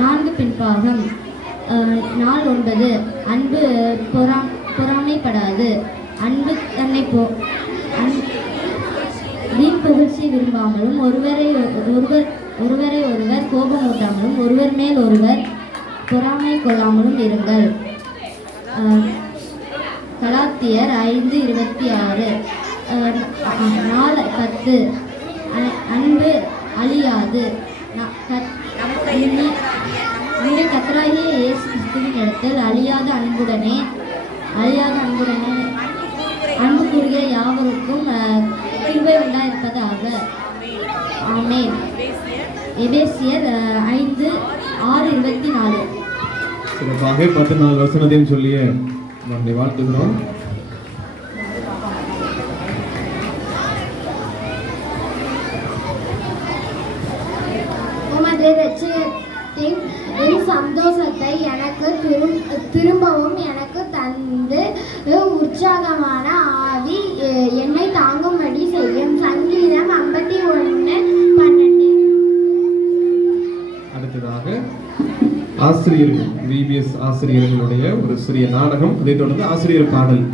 4 பின்பாகம். 4:9 அன்பு பொறாமைப்படாது. அன்பு தன்னை வீண் புகழ்ச்சி விரும்பாமலும் ஒருவரை ஒருவர் கோபமூட்டாமலும் ஒருவர் மேல் ஒருவர் பொறாமை கொள்ளாமலும் இருங்கள். கலாத்தியர் 5:26. 4:10 அன்பு அழியாது. கர்த்தராகிய இயேசு கிறிஸ்துவின் இடத்தில் அழியாத அன்புடனே அன்பு கூறிய யாவருக்கும் கிருபை உண்டாயிருப்பதாக. ஆமென். எபேசியர் 5:6-24. சிறப்பாக 14 வசனத்தையும் சொல்லிய நம்மை வாழ்த்துகிறோம். உமது இரட்சகத்தின் சந்தோஷத்தை எனக்கு திரும்பவும் எனக்கு தந்து உற்சாகமான ஆவி என்னை தாங்கும்படி செய்யும். சங்கீதம் 51:12. அடுத்ததாக ஆசிரியர்கள், விபிஎஸ் ஆசிரியர்களுடைய ஒரு சிறிய நாடகம், அதைத் தொடர்ந்து ஆசிரியர் பாடல்.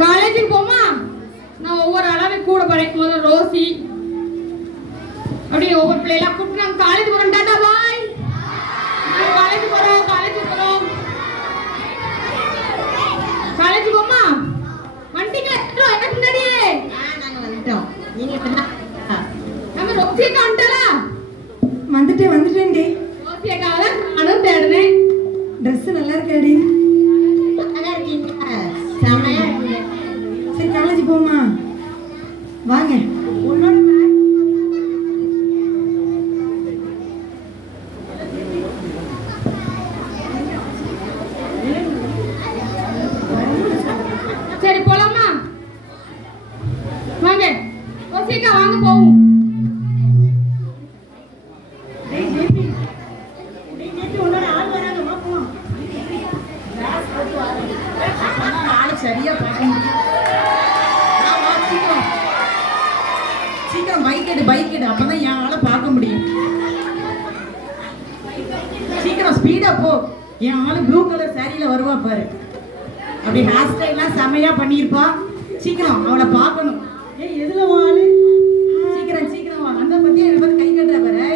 காலேஜுக்கு போமா, நான் ஒவ்வொரு அளவை கூட படைக்கும் போது ரோசி அப்படியே ஒவ்வொரு பிள்ளைலாம் கூப்பிட்டு நாங்கள் காலேஜ் போகிறோம், டாடா பாய், காலேஜ் போகிறோம். காலேஜ் போமா வந்துட்டீங்களா? எனக்கு முன்னாடியே நாங்கள் வந்துட்டோம். நம்ம ரோசியக்கா வந்துட்டாளா? வந்துட்டேன்டி. ரோசியக்காவை நானும் தேடுறேன். ட்ரெஸ் நல்லா இருக்காடி. நல்லா இருக்கீங்களா? செமையா இருக்கீங்க. சரி காலேஜ் போமா, வாங்க. உன்னோட சரி போலாமா? போ. என் ஆளு ப்ளூ கலர் சாரியில வருவா பாரு. அப்படி ஹேர் ஸ்டைல்லாம் செமையா பண்ணியிருப்பா. சீக்கிரம் அவளை பார்க்கணும். ஏய் எதுல ஆளு? சீக்கிரம் சீக்கிரம் வா. அந்த பத்தி என்ன பார்த்து கை கட்டுற பாரு.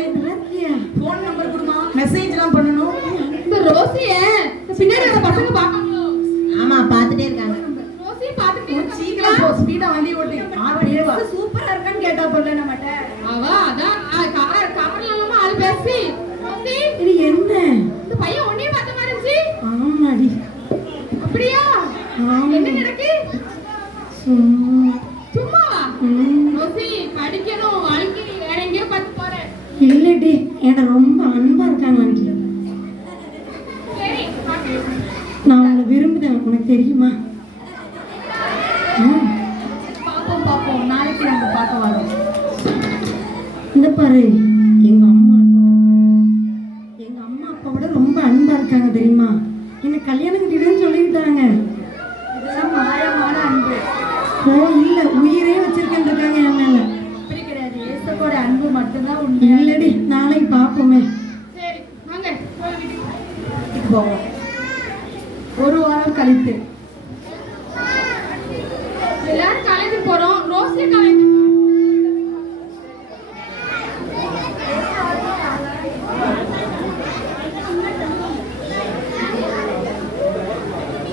ஃபோன் நம்பர் கொடுமா, மெசேஜ்லாம் பண்ணணும். இந்த ரோசிய பின்னாடி அந்த பசங்க பார்க்கணும். ஆமா பார்த்துட்டே இருக்காங்க. ரோசி பார்த்துட்டே சீக்கிரம் போ, ஸ்பீடா வண்டி ஓட்டு. ஆவடியேவா சூப்பரா இருக்கான்னு கேட்டா போல நம்மட்ட. அவ அதான் கார்லமா ஆள் பேசி. ரோசி இது என்ன? இந்த பையன் ஒண்ணே பார்த்த மாதிரி இருந்துச்சு. ஆமாடி. அப்படியா? என்ன நடக்கு? சும்மாவா? ரோசி படிக்கணும், வாழ்க்கை வேற எங்கேயோ பார்த்து போறேன். இல்லடி, என்ன ரொம்ப அன்பா இருக்காங்க ஆண்டி. சரி நான் உன்னை விரும்புதேன், உனக்கு தெரியுமா? பாப்போம் பாப்போம், நாளைக்கு நம்ம பார்க்க வரோம். இந்த பாரு, எங்க அம்மா அப்பாவோட ரொம்ப அன்பா இருக்காங்க தெரியுமா? என்ன கல்யாணம் கட்டிடுன்னு சொல்லிவிட்டாங்க. இதெல்லாம் மாயமான அன்பு. ஓ இல்ல, உயிரே வச்சிருக்கேன் இருக்காங்க என் மேல. அப்படி கிடையாது, ஏசப்போட அன்பு மட்டும்தான் உண்மை. இல்லடி, நாளைக்கு பார்ப்போமே. சரி வாங்க வீட்டுக்கு போவோம். ஒரு வாரம் கழித்து எல்லாரும் காலேஜ் போறோம். ரோசி காலேஜ்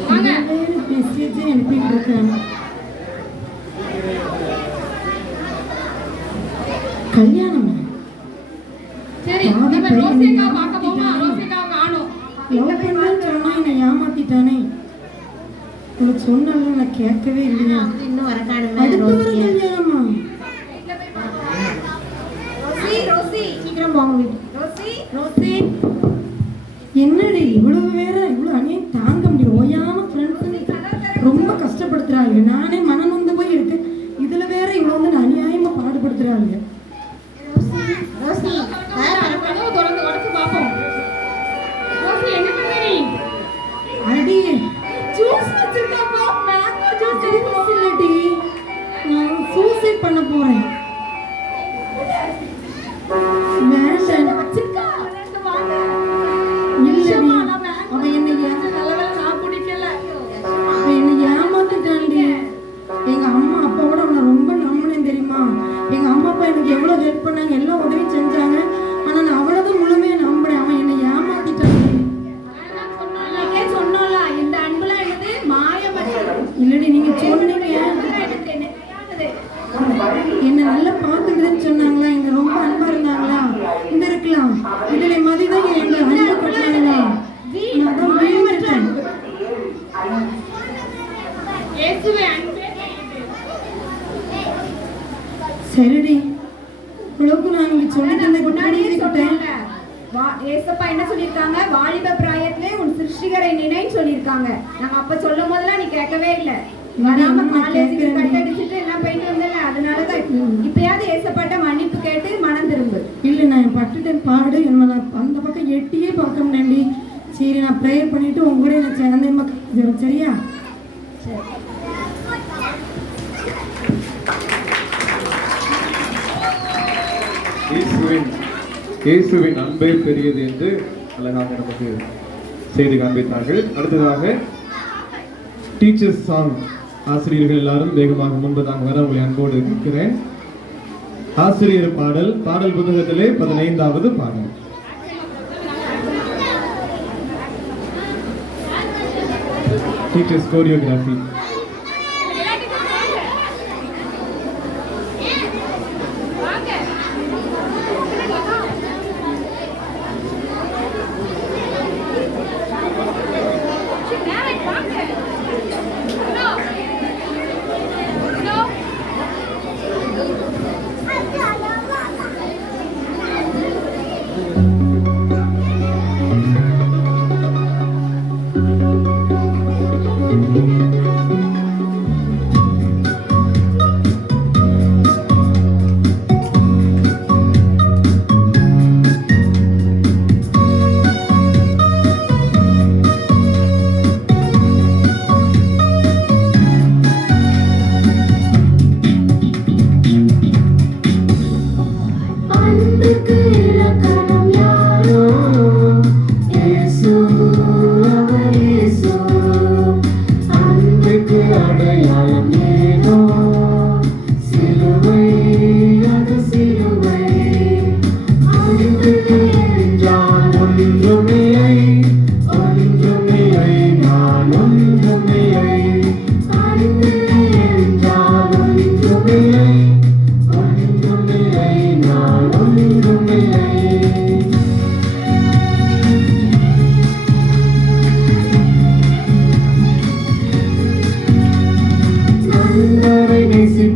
வாங்க. மெசேஜ் அனுப்பிட்டு இருக்காங்க. கல்யாணமா? சரி நம்ம ரோசியக்கா பார்க்க போமா. ரோசியக்கா காணோம். லவ் பண்ணான்னு சொன்னா என்னை ஏமாத்திட்டானே. உனக்கு சொன்னாலும் நான் கேட்கவே இல்லையா? இன்னும் வர காணுமே. அடுத்த வாரம் கல்யாணமா? ரோசி ரோசி சீக்கிரம் போங்க வீட்டு. ரோசி ரோசி, என்னடி இவ்வளவு வேற, இவ்வளவு அநியாயம் தாங்க முடியும். ஓயாம ஃப்ரெண்ட்ஸ் ரொம்ப கஷ்டப்படுத்துறாங்க. நானே மனம் நொந்து போய் இருக்கு. இதுல வேற இவ்வளவு வந்து அநியாயமா பாடுபடுத்துறாங்க. ரோசி கதவை திறந்து உடைச்சு பார்ப்போம். ரோசி என்ன பண்ண நீ? அடி ஜூஸ் வச்சிருக்காப்பா, மேங்கோ ஜூஸ் இல்லடி. நான் சூசைட் பண்ண போறேன். வேண்டாம் வச்சிருக்கா வாங்க. இல்லடி, அவ என்னை ஏமாத்திட்டாண்டி. எங்க அம்மா அப்பாவோட அவனை ரொம்ப நம்பினேன் தெரியுமா? எங்க அம்மா அப்பா எனக்கு எவ்வளவு ஹெல்ப் பண்ணாங்க, எல்லாம் உதவி செஞ்சாங்க. ஆனா நான் அவ்வளவுதான் முழுமையா நம்பினேன். அவன் என்னை ஏமாத்திட்டாண்டி. சொன்னோம்ல, இந்த அன்புலாம் என்னது மாயமற்றது. இல்லடி, நீங்க சொன்னீங்க என்ன நல்லா பாத்துக்கிட்டுன்னு சொன்னாங்களா? எங்க ரொம்ப அன்பா இருந்தாங்களா? இந்த இருக்கலாம் இதுல மதிதான் எங்க அன்பு கட்டாங்களா? நான் தான் வீழ்ந்துட்டேன். இயேசுவே அன்பே. சரிடி, இவ்வளவுக்கு நான் இங்க சொல்லிட்டு இருந்த முன்னாடியே சொன்னேன்ல. ஏசப்பா என்ன சொல்லிருக்காங்க? வாலிப பிராயத்திலே உன் சிருஷ்டிகரை நினைன்னு சொல்லிருக்காங்க. நாங்க அப்ப சொல்லும் போதெல்லாம் நீ கேட்கவே இல்லை. வராம காலேஜுக்கு கட்டடிச்சுட்டு எல்லாம் போயிட்டு வந்தல. அதனாலதான் இப்பயாவது ஏசப்பாட்ட மன்னிப்பு கேட்டு மனம் திரும்பு. இல்ல, நான் பட்டுட்டேன் பாடு. என்ன நான் அந்த பக்கம் எட்டியே பார்க்க முடியாண்டி. சரி, நான் ப்ரேயர் பண்ணிட்டு உங்க கூட எனக்கு சேர்ந்தேன். சரியா? இயேசுவின் அன்பே பெரியது என்று அழகாக நமக்கு செய்து காண்பித்தார்கள். அடுத்ததாக டீச்சர்ஸ் சாங். ஆசிரியர்கள் எல்லாரும் வேகமாக முன்பதாக வர உங்களை அன்போடு இருக்கிறேன். ஆசிரியர் பாடல், பாடல் புத்தகத்திலே 15வது பாடல். Teachers choreography.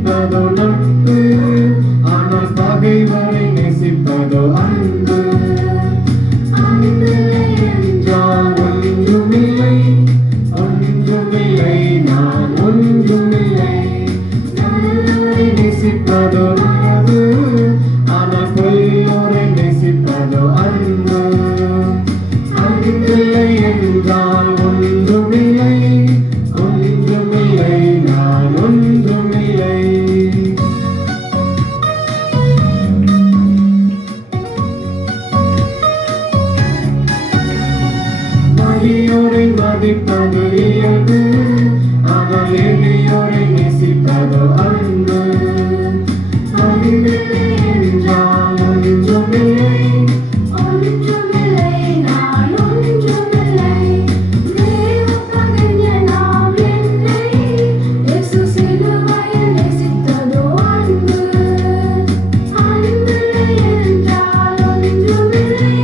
நேசிப்பதோ நட்பு, ஆனால் பகைவரை நேசிப்பதோ அன்பு. அன்பில்லை என்றால் ஒன்றுமில்லை, ஒன்றுமில்லை, நான் ஒன்றுமில்லை. நல்லோரை நேசிப்பதோ நல்லது, ஆனால் பொய்யோரை நேசிப்பதோ அன்பு. அன்பில்லை என்றால் ஒன்றுமில்லை, ஒன்றுமில்லை, நான் ஒன்றுமில்லை. வலியோரை மதிப்பது இயல்பு, ஆனால் எளியோரை நேசிப்பதோ அன்பு. அன்பில்லை என்றால் ஒன்றுமில்லை, ஒன்றுமில்லை, நான் ஒன்றுமில்லை. தேவ பகைஞனாம் என்னை இயேசு சிலுவையில் நேசித்ததோ அன்பு. அன்பில்லை என்றால் ஒன்றுமில்லை,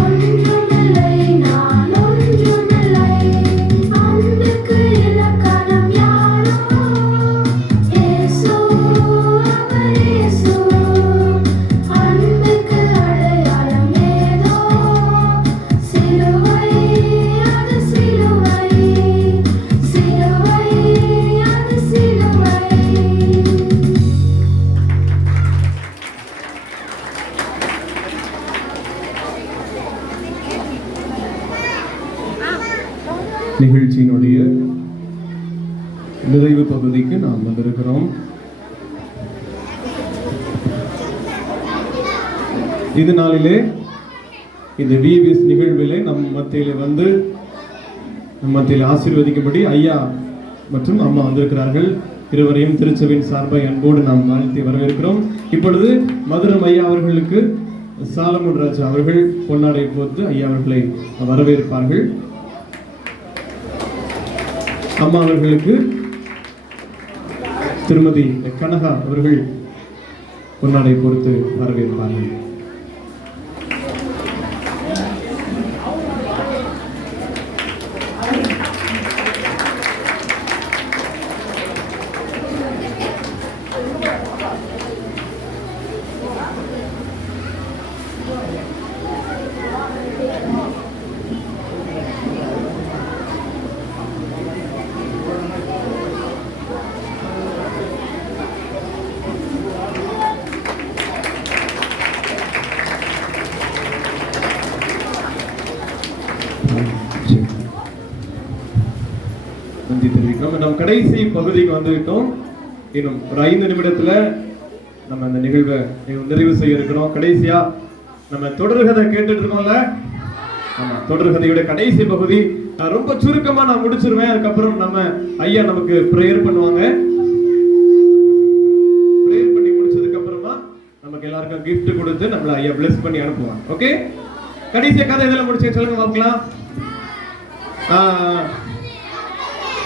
ஒன்றுமில்லை, நான் ஒன்றுமில்லை. அன்புக்கு இலக்கணம் யாரோ? இயேசு, அவர் இயேசு. அன்புக்கு அடையாளம் ஏதோ? சிலுவை, அது சிலுவை, சிலுவை, அது சிலுவை. நிகழ்ச்சியினுடைய நிறைவு பகுதிக்கு நாம் வந்திருக்கிறோம். இது நாளிலே இந்த விபிஎஸ் நிகழ்விலே நம் மத்தியிலே வந்து நம் மத்தியில் ஆசீர்வதிக்கும்படி ஐயா மற்றும் அம்மா வந்திருக்கிறார்கள். இருவரையும் திருச்சபையின் சார்பாக அன்போடு நாம் வாழ்த்தி வரவேற்கிறோம். இப்பொழுது மதுரம் ஐயா அவர்களுக்கு சாலமன் ராஜா அவர்கள் பொன்னாடை போட்டு ஐயா அவர்களை வரவேற்பார்கள். அம்மா அவர்களுக்கு திருமதி கனகா அவர்கள் பொன்னாடை பொறுத்து வரவேற்பார்கள். நன்றி தெரிவிக்கிறோம். நம்ம கடைசி பகுதிக்கு வந்துவிட்டோம். இன்னும் ஒரு 5 நிமிடத்துல நம்ம அந்த நிகழ்வை நிறைவு செய்ய இருக்கிறோம். கடைசியா நம்ம தொடர்கதை கேட்டுட்டு இருக்கோம்ல, ஆமா, தொடர்கதையோட கடைசி பகுதி ரொம்ப சுருக்கமா நான் முடிச்சிருவேன். அதுக்கப்புறம் நம்ம ஐயா நமக்கு பிரேயர் பண்ணுவாங்க. பிரேயர் பண்ணி முடிச்சதுக்கு அப்புறமா நமக்கு எல்லாருக்கும் கிஃப்ட் கொடுத்து நம்மள ஐயா பிளஸ் பண்ணி அனுப்புவாங்க. ஓகே, கடைசி கதை இதெல்லாம் முடிச்சு சொல்லுங்க பார்க்கலாம்.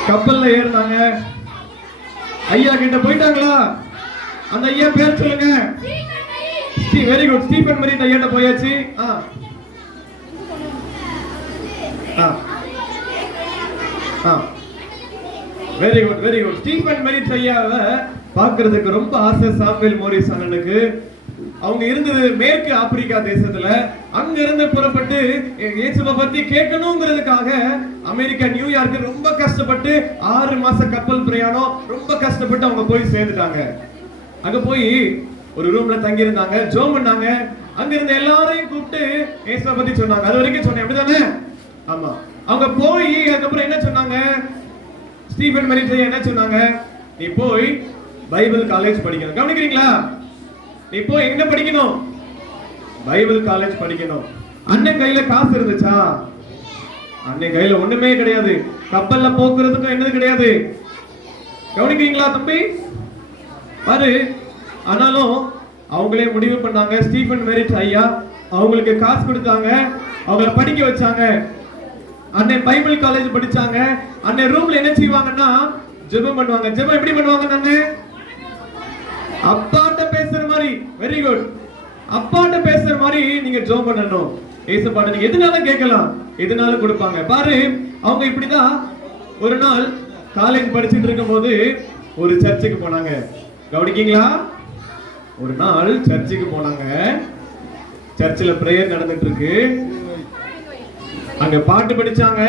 கப்பல்ல ஏறினாங்க, ஐயா கிட்ட போயிட்டாங்களா? அந்த ஐயா பேர் சொல்லுங்க. வெரி குட், ஸ்டீபன் மரி ஐயாட்ட போயாச்சு. Very good, very good. Stephen Mary ஐயாவை பார்க்கிறதுக்கு ரொம்ப ஆசை சாமுவேல் மோரிஸ் அண்ணனுக்கு. அவங்க இருந்தது மேற்கு ஆப்பிரிக்கா தேசத்துல. அங்க இருந்து புறப்பட்டு இயேசுவை பத்தி கேட்கணுங்கிறதுக்காக அமெரிக்கா நியூயார்க்கு ரொம்ப கஷ்டப்பட்டு 6 மாச கப்பல் பிரயாணம், ரொம்ப கஷ்டப்பட்டு அவங்க போய் சேர்ந்துட்டாங்க. அங்க போய் ஒரு ரூம்ல தங்கி இருந்தாங்க, ஜோம் பண்ணாங்க. அங்க இருந்த எல்லாரையும் கூப்பிட்டு இயேசுவை பத்தி சொன்னாங்க. அது வரைக்கும் சொன்னேன், அப்படிதானே? ஆமா. அவங்க போய் அதுக்கப்புறம் என்ன சொன்னாங்க? ஸ்டீபன் மரி என்ன சொன்னாங்க? நீ போய் பைபிள் காலேஜ் படிக்கணும். கவனிக்கிறீங்களா? நீ போய் என்ன படிக்கணும்? பைபிள் காலேஜ் படிக்கணும். அண்ணன் கையில காசு இருந்துச்சா? அண்ணன் கையில ஒண்ணுமே கிடையாது. கப்பல்ல போக்குறதுக்கும் என்னது கிடையாது. கவனிக்கிறீங்களா தம்பி? பாரு, ஆனாலும் அவங்களே முடிவு பண்ணாங்க. ஸ்டீபன் மரி ஐயா அவங்களுக்கு காசு கொடுத்தாங்க, அவங்கள படிக்க வச்சாங்க. அண்ணன் பைபிள் காலேஜ் படிச்சாங்க. அண்ணன் ரூம்ல என்ன செய்வாங்கன்னா ஜெபம் பண்ணுவாங்க. ஜெபம் எப்படி பண்ணுவாங்க? அண்ணன் அப்பாட்ட பேசுற மாதிரி. Very good. அப்பாட்ட பேசுற மாதிரி நீங்க ஜெபம் பண்ணணும். ஏசப்பாட்ட நீங்க எதுனாலும் கேட்கலாம், எதுனாலும் கொடுப்பாங்க. பாரு, அவங்க இப்படிதான் ஒரு நாள் காலேஜ் படிச்சுட்டு இருக்கும் போது ஒரு சர்ச்சுக்கு போனாங்க. கவனிக்கீங்களா? ஒரு நாள் சர்ச்சுக்கு போனாங்க. சர்ச்சில் பிரேயர் நடந்துட்டு இருக்கு. அங்க பாட்டு படிச்சாங்க.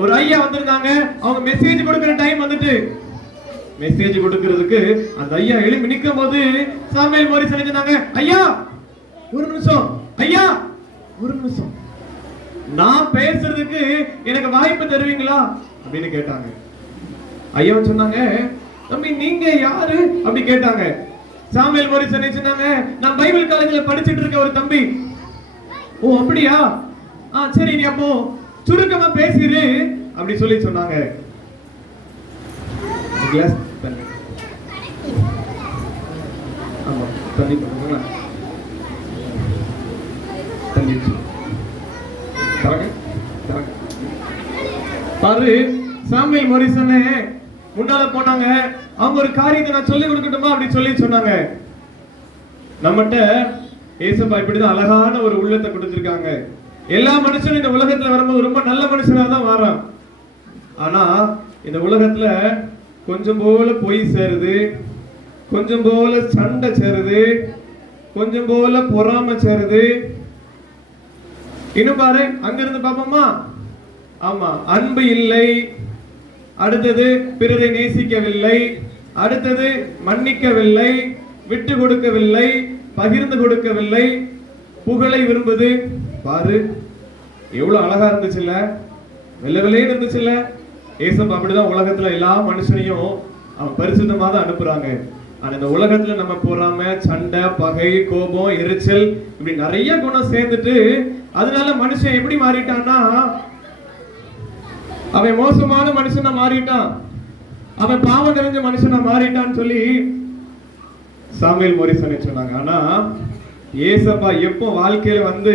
ஒரு ஐயா வந்திருந்தாங்க. அவங்க மெசேஜ் கொடுக்கிற டைம் வந்துட்டு, மெசேஜ் கொடுக்கிறதுக்கு அந்த ஐயா எழுப்பி நிற்கும் போது சாமுவேல் மோரிசன் சொன்னாங்க, ஐயா ஒரு நிமிஷம், ஐயா ஒரு நிமிஷம், நான் பேசுறதுக்கு எனக்கு வாய்ப்பு தருவீங்களா அப்படின்னு கேட்டாங்க. ஐயா சொன்னாங்க, தம்பி நீங்க யாரு அப்படி கேட்டாங்க. சாமுவேல் மோரிசன் சொன்னாங்க, நான் பைபிள் காலேஜ்ல படிச்சிட்டு இருக்க ஒரு தம்பி. ஓ அப்படியா, சரி நீ அப்போ சுருக்கமா பேசிரு அப்படி சொல்லி சொன்னாங்க. கிளாஸ் தண்ணி, ஆமா தண்ணி பண்ணுங்களா, தண்ணி பாரு. சாமுவேல் மோரிசனே முன்னால போனாங்க. அவங்க ஒரு காரியத்தை நான் சொல்லி கொடுக்கட்டுமா அப்படி சொல்லி சொன்னாங்க. நம்மகிட்ட ஏசப்பா இப்படிதான் அழகான ஒரு உள்ளத்தை கொடுத்திருக்காங்க. எல்லா மனுஷனும் இந்த உலகத்துல வரும்போது ரொம்ப நல்ல மனுஷனா தான் வரான். ஆனா இந்த உலகத்துல கொஞ்சம் போல பொய் சேருது, கொஞ்சம் போல சண்டை சேருது, கொஞ்சம் போல பொறாமை சேருது. இன்னும் பாரு, அங்க இருந்து பாப்போமா, ஆமா அன்பு இல்லை, அடுத்தது பிறரை நேசிக்கவில்லை, அடுத்தது மன்னிக்கவில்லை, விட்டு கொடுக்கவில்லை, பகிர்ந்து கொடுக்கவில்லை, புகழை விரும்புது. பாரு எவ்வளவு அழகா இருந்துச்சுல்ல, வெள்ளை வெள்ளையே இருந்துச்சுல்ல. ஏசப்பா அப்படிதான் உலகத்துல எல்லா மனுஷனையும் அவன் பரிசுத்தமா தான் அனுப்புறாங்க. ஆனா இந்த உலகத்துல நம்ம பொறாம, சண்டை, பகை, கோபம், எரிச்சல் இப்படி நிறைய குணம் சேர்ந்துட்டு அதனால மனுஷன் எப்படி மாறிட்டான்னா, அவன் மோசமான மனுஷனா மாறிட்டான், அவன் பாவம் நிறைஞ்ச மனுஷனா மாறிட்டான்னு சொல்லி சாமுவேல் மோரிசன் சொன்னாங்க. ஆனா ஏசப்பா எப்போ வாழ்க்கையில வந்து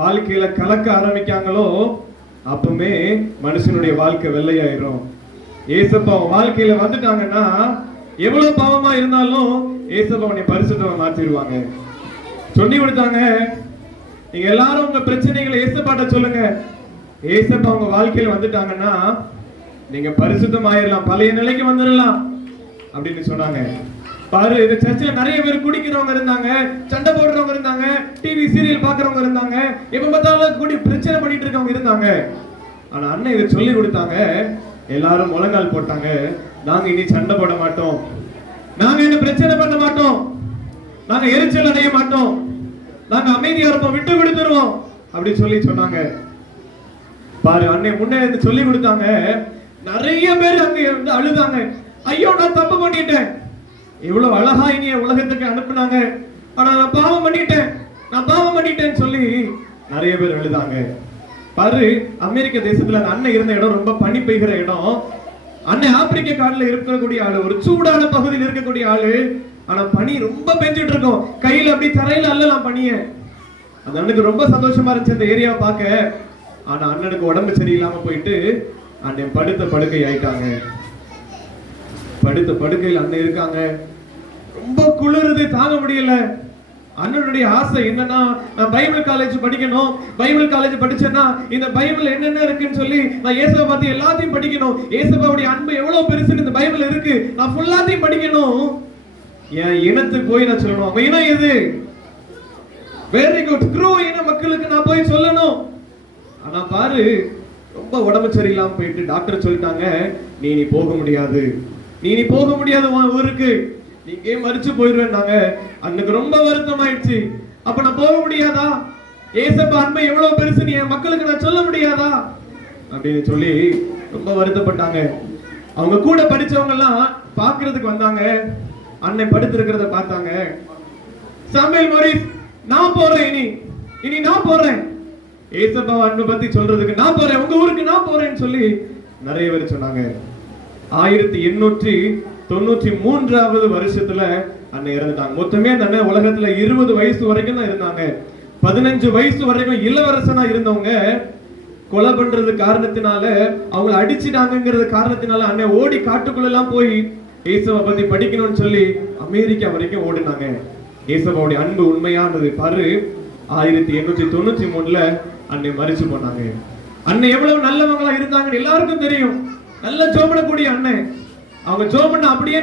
வாழ்க்கையில கலக்க ஆரம்பிக்காங்களோ அப்பவுமே மனுஷனுடைய வாழ்க்கை வெள்ளையாயிரும். ஏசப்பா வாழ்க்கையில வந்துட்டாங்கன்னா எவ்வளவு பாவமா இருந்தாலும் ஏசப்பா உன்னை பரிசுத்தமா மாற்றிடுவாங்க. சொல்லி கொடுத்தாங்க, நீங்க எல்லாரும் உங்க பிரச்சனைகளை ஏசப்பாட்ட சொல்லுங்க. ஏசப்பா உங்க வாழ்க்கையில வந்துட்டாங்கன்னா நீங்க பரிசுத்தம் ஆயிடலாம், பழைய நிலைக்கு வந்துடலாம் அப்படின்னு சொன்னாங்க. பாரு, இந்த சர்ச்சில் நிறைய பேர் குடிக்கிறவங்க இருந்தாங்க, சண்டை போடுறவங்க இருந்தாங்க, டிவி சீரியல் பாக்குறவங்க இருந்தாங்க, எப்ப பார்த்தாலும் கூடி பிரச்சனை பண்ணிட்டு இருக்கவங்க இருந்தாங்க. ஆனா அண்ணன் இதை சொல்லி கொடுத்தாங்க. எல்லாரும் முழங்கால் போட்டாங்க, நாங்க இனி சண்டை போட மாட்டோம், நாங்க என்ன பிரச்சனை பண்ண மாட்டோம், நாங்க எரிச்சல் அடைய மாட்டோம், நாங்க அமைதியா இருப்போம், விட்டு கொடுத்துருவோம் அப்படி சொல்லி சொன்னாங்க. பாரு, அண்ணன் முன்னே சொல்லி கொடுத்தாங்க. நிறைய பேர் அங்க வந்து அழுதாங்க, ஐயோ நான் தப்பு பண்ணிட்டேன், இவ்வளவு அழகா இனிய உலகத்துக்கு அனுப்புனாங்க, ஆனா நான் பாவம் பண்ணிட்டேன், நான் பாவம் பண்ணிட்டேன்னு சொல்லி நிறைய பேர் எழுதாங்க. பாரு, அமெரிக்க தேசத்துல அந்த அண்ணன் இருந்த இடம் ரொம்ப பனி பெய்கிற இடம். அண்ணன் ஆப்பிரிக்க காடுல இருக்கக்கூடிய ஆளு, ஒரு சூடான பகுதியில் இருக்கக்கூடிய ஆளு. ஆனா பனி ரொம்ப பெஞ்சிட்டு இருக்கும், கையில அப்படி தரையில அள்ளலாம் பனிய. அந்த அண்ணனுக்கு ரொம்ப சந்தோஷமா இருந்துச்சு அந்த ஏரியாவை பார்க்க. ஆனா அண்ணனுக்கு உடம்பு சரியில்லாம போயிட்டு அண்ணன் படுத்த படுக்கை ஆயிட்டாங்க. படுத்த படுக்கையில் அண்ணன் இருக்காங்க, ரொம்ப குளிருது, தாங்க முடியல. அண்ணனுடைய ஆசை என்னன்னா, நான் பைபிள் காலேஜ் படிக்கணும், பைபிள் காலேஜ் படிச்சேன்னா இந்த பைபிள் என்னென்ன இருக்குன்னு சொல்லி நான் இயேசுவை பார்த்து எல்லாத்தையும் படிக்கணும், இயேசுவோடைய அன்பு எவ்வளவு பெருசுன்னு இந்த பைபிள் இருக்கு, நான் ஃபுல்லாத்தையும் படிக்கணும், என் இனத்துக்கு போய் நான் சொல்லணும். அவங்க இனம் எது? வெரி குட், க்ரூ இன மக்களுக்கு நான் போய் சொல்லணும். ஆனா பாரு, ரொம்ப உடம்பு சரியில்லாம போயிட்டு டாக்டர் சொல்லிட்டாங்க, நீ போக முடியாது, நீ போக முடியாது உன் ஊருக்கு, நீங்க மறிச்சு போயிடுவேன்னாங்க. அன்னைக்கு ரொம்ப வருத்தம் ஆயிடுச்சு. அப்ப நான் போக முடியாதா? ஏசப்பா அன்பை எவ்வளவு பெருசு நீ என் மக்களுக்கு நான் சொல்ல முடியாதா அப்படின்னு சொல்லி ரொம்ப வருத்தப்பட்டாங்க. அவங்க கூட படிச்சவங்க எல்லாம் பாக்குறதுக்கு வந்தாங்க. அண்ணன் படுத்திருக்கிறத பார்த்தாங்க. சாமுவேல் மோரிஸ், நான் போறேன், இனி நான் போறேன், ஏசப்பா அன்பை பத்தி சொல்றதுக்கு நான் போறேன், உங்க ஊருக்கு நான் போறேன்னு சொல்லி நிறைய பேர் சொன்னாங்க. 1893 வருஷத்துல அண்ணன் இறந்துட்டாங்க. மொத்தமே அந்த அண்ணன் உலகத்துல 20 வயசு வரைக்கும் தான் இருந்தாங்க. 15 வயசு வரைக்கும் இளவரசனா இருந்தவங்க கொலை பண்றது காரணத்தினால, அவங்களை அடிச்சிட்டாங்கிறது காரணத்தினால அண்ணன் ஓடி காட்டுக்குள்ள எல்லாம் போய் ஏசப்பா பத்தி படிக்கணும்னு சொல்லி அமெரிக்கா வரைக்கும் ஓடினாங்க. ஏசப்பாவுடைய அன்பு உண்மையானது. பாரு, 1893 அண்ணன் மரிச்சு போனாங்க. அண்ணன் எவ்வளவு நல்லவங்களா இருந்தாங்கன்னு எல்லாருக்கும் தெரியும். நல்ல ஜோம் பண்ணக்கூடிய அண்ணன். அவங்க ஜோம் பண்ண அப்படியே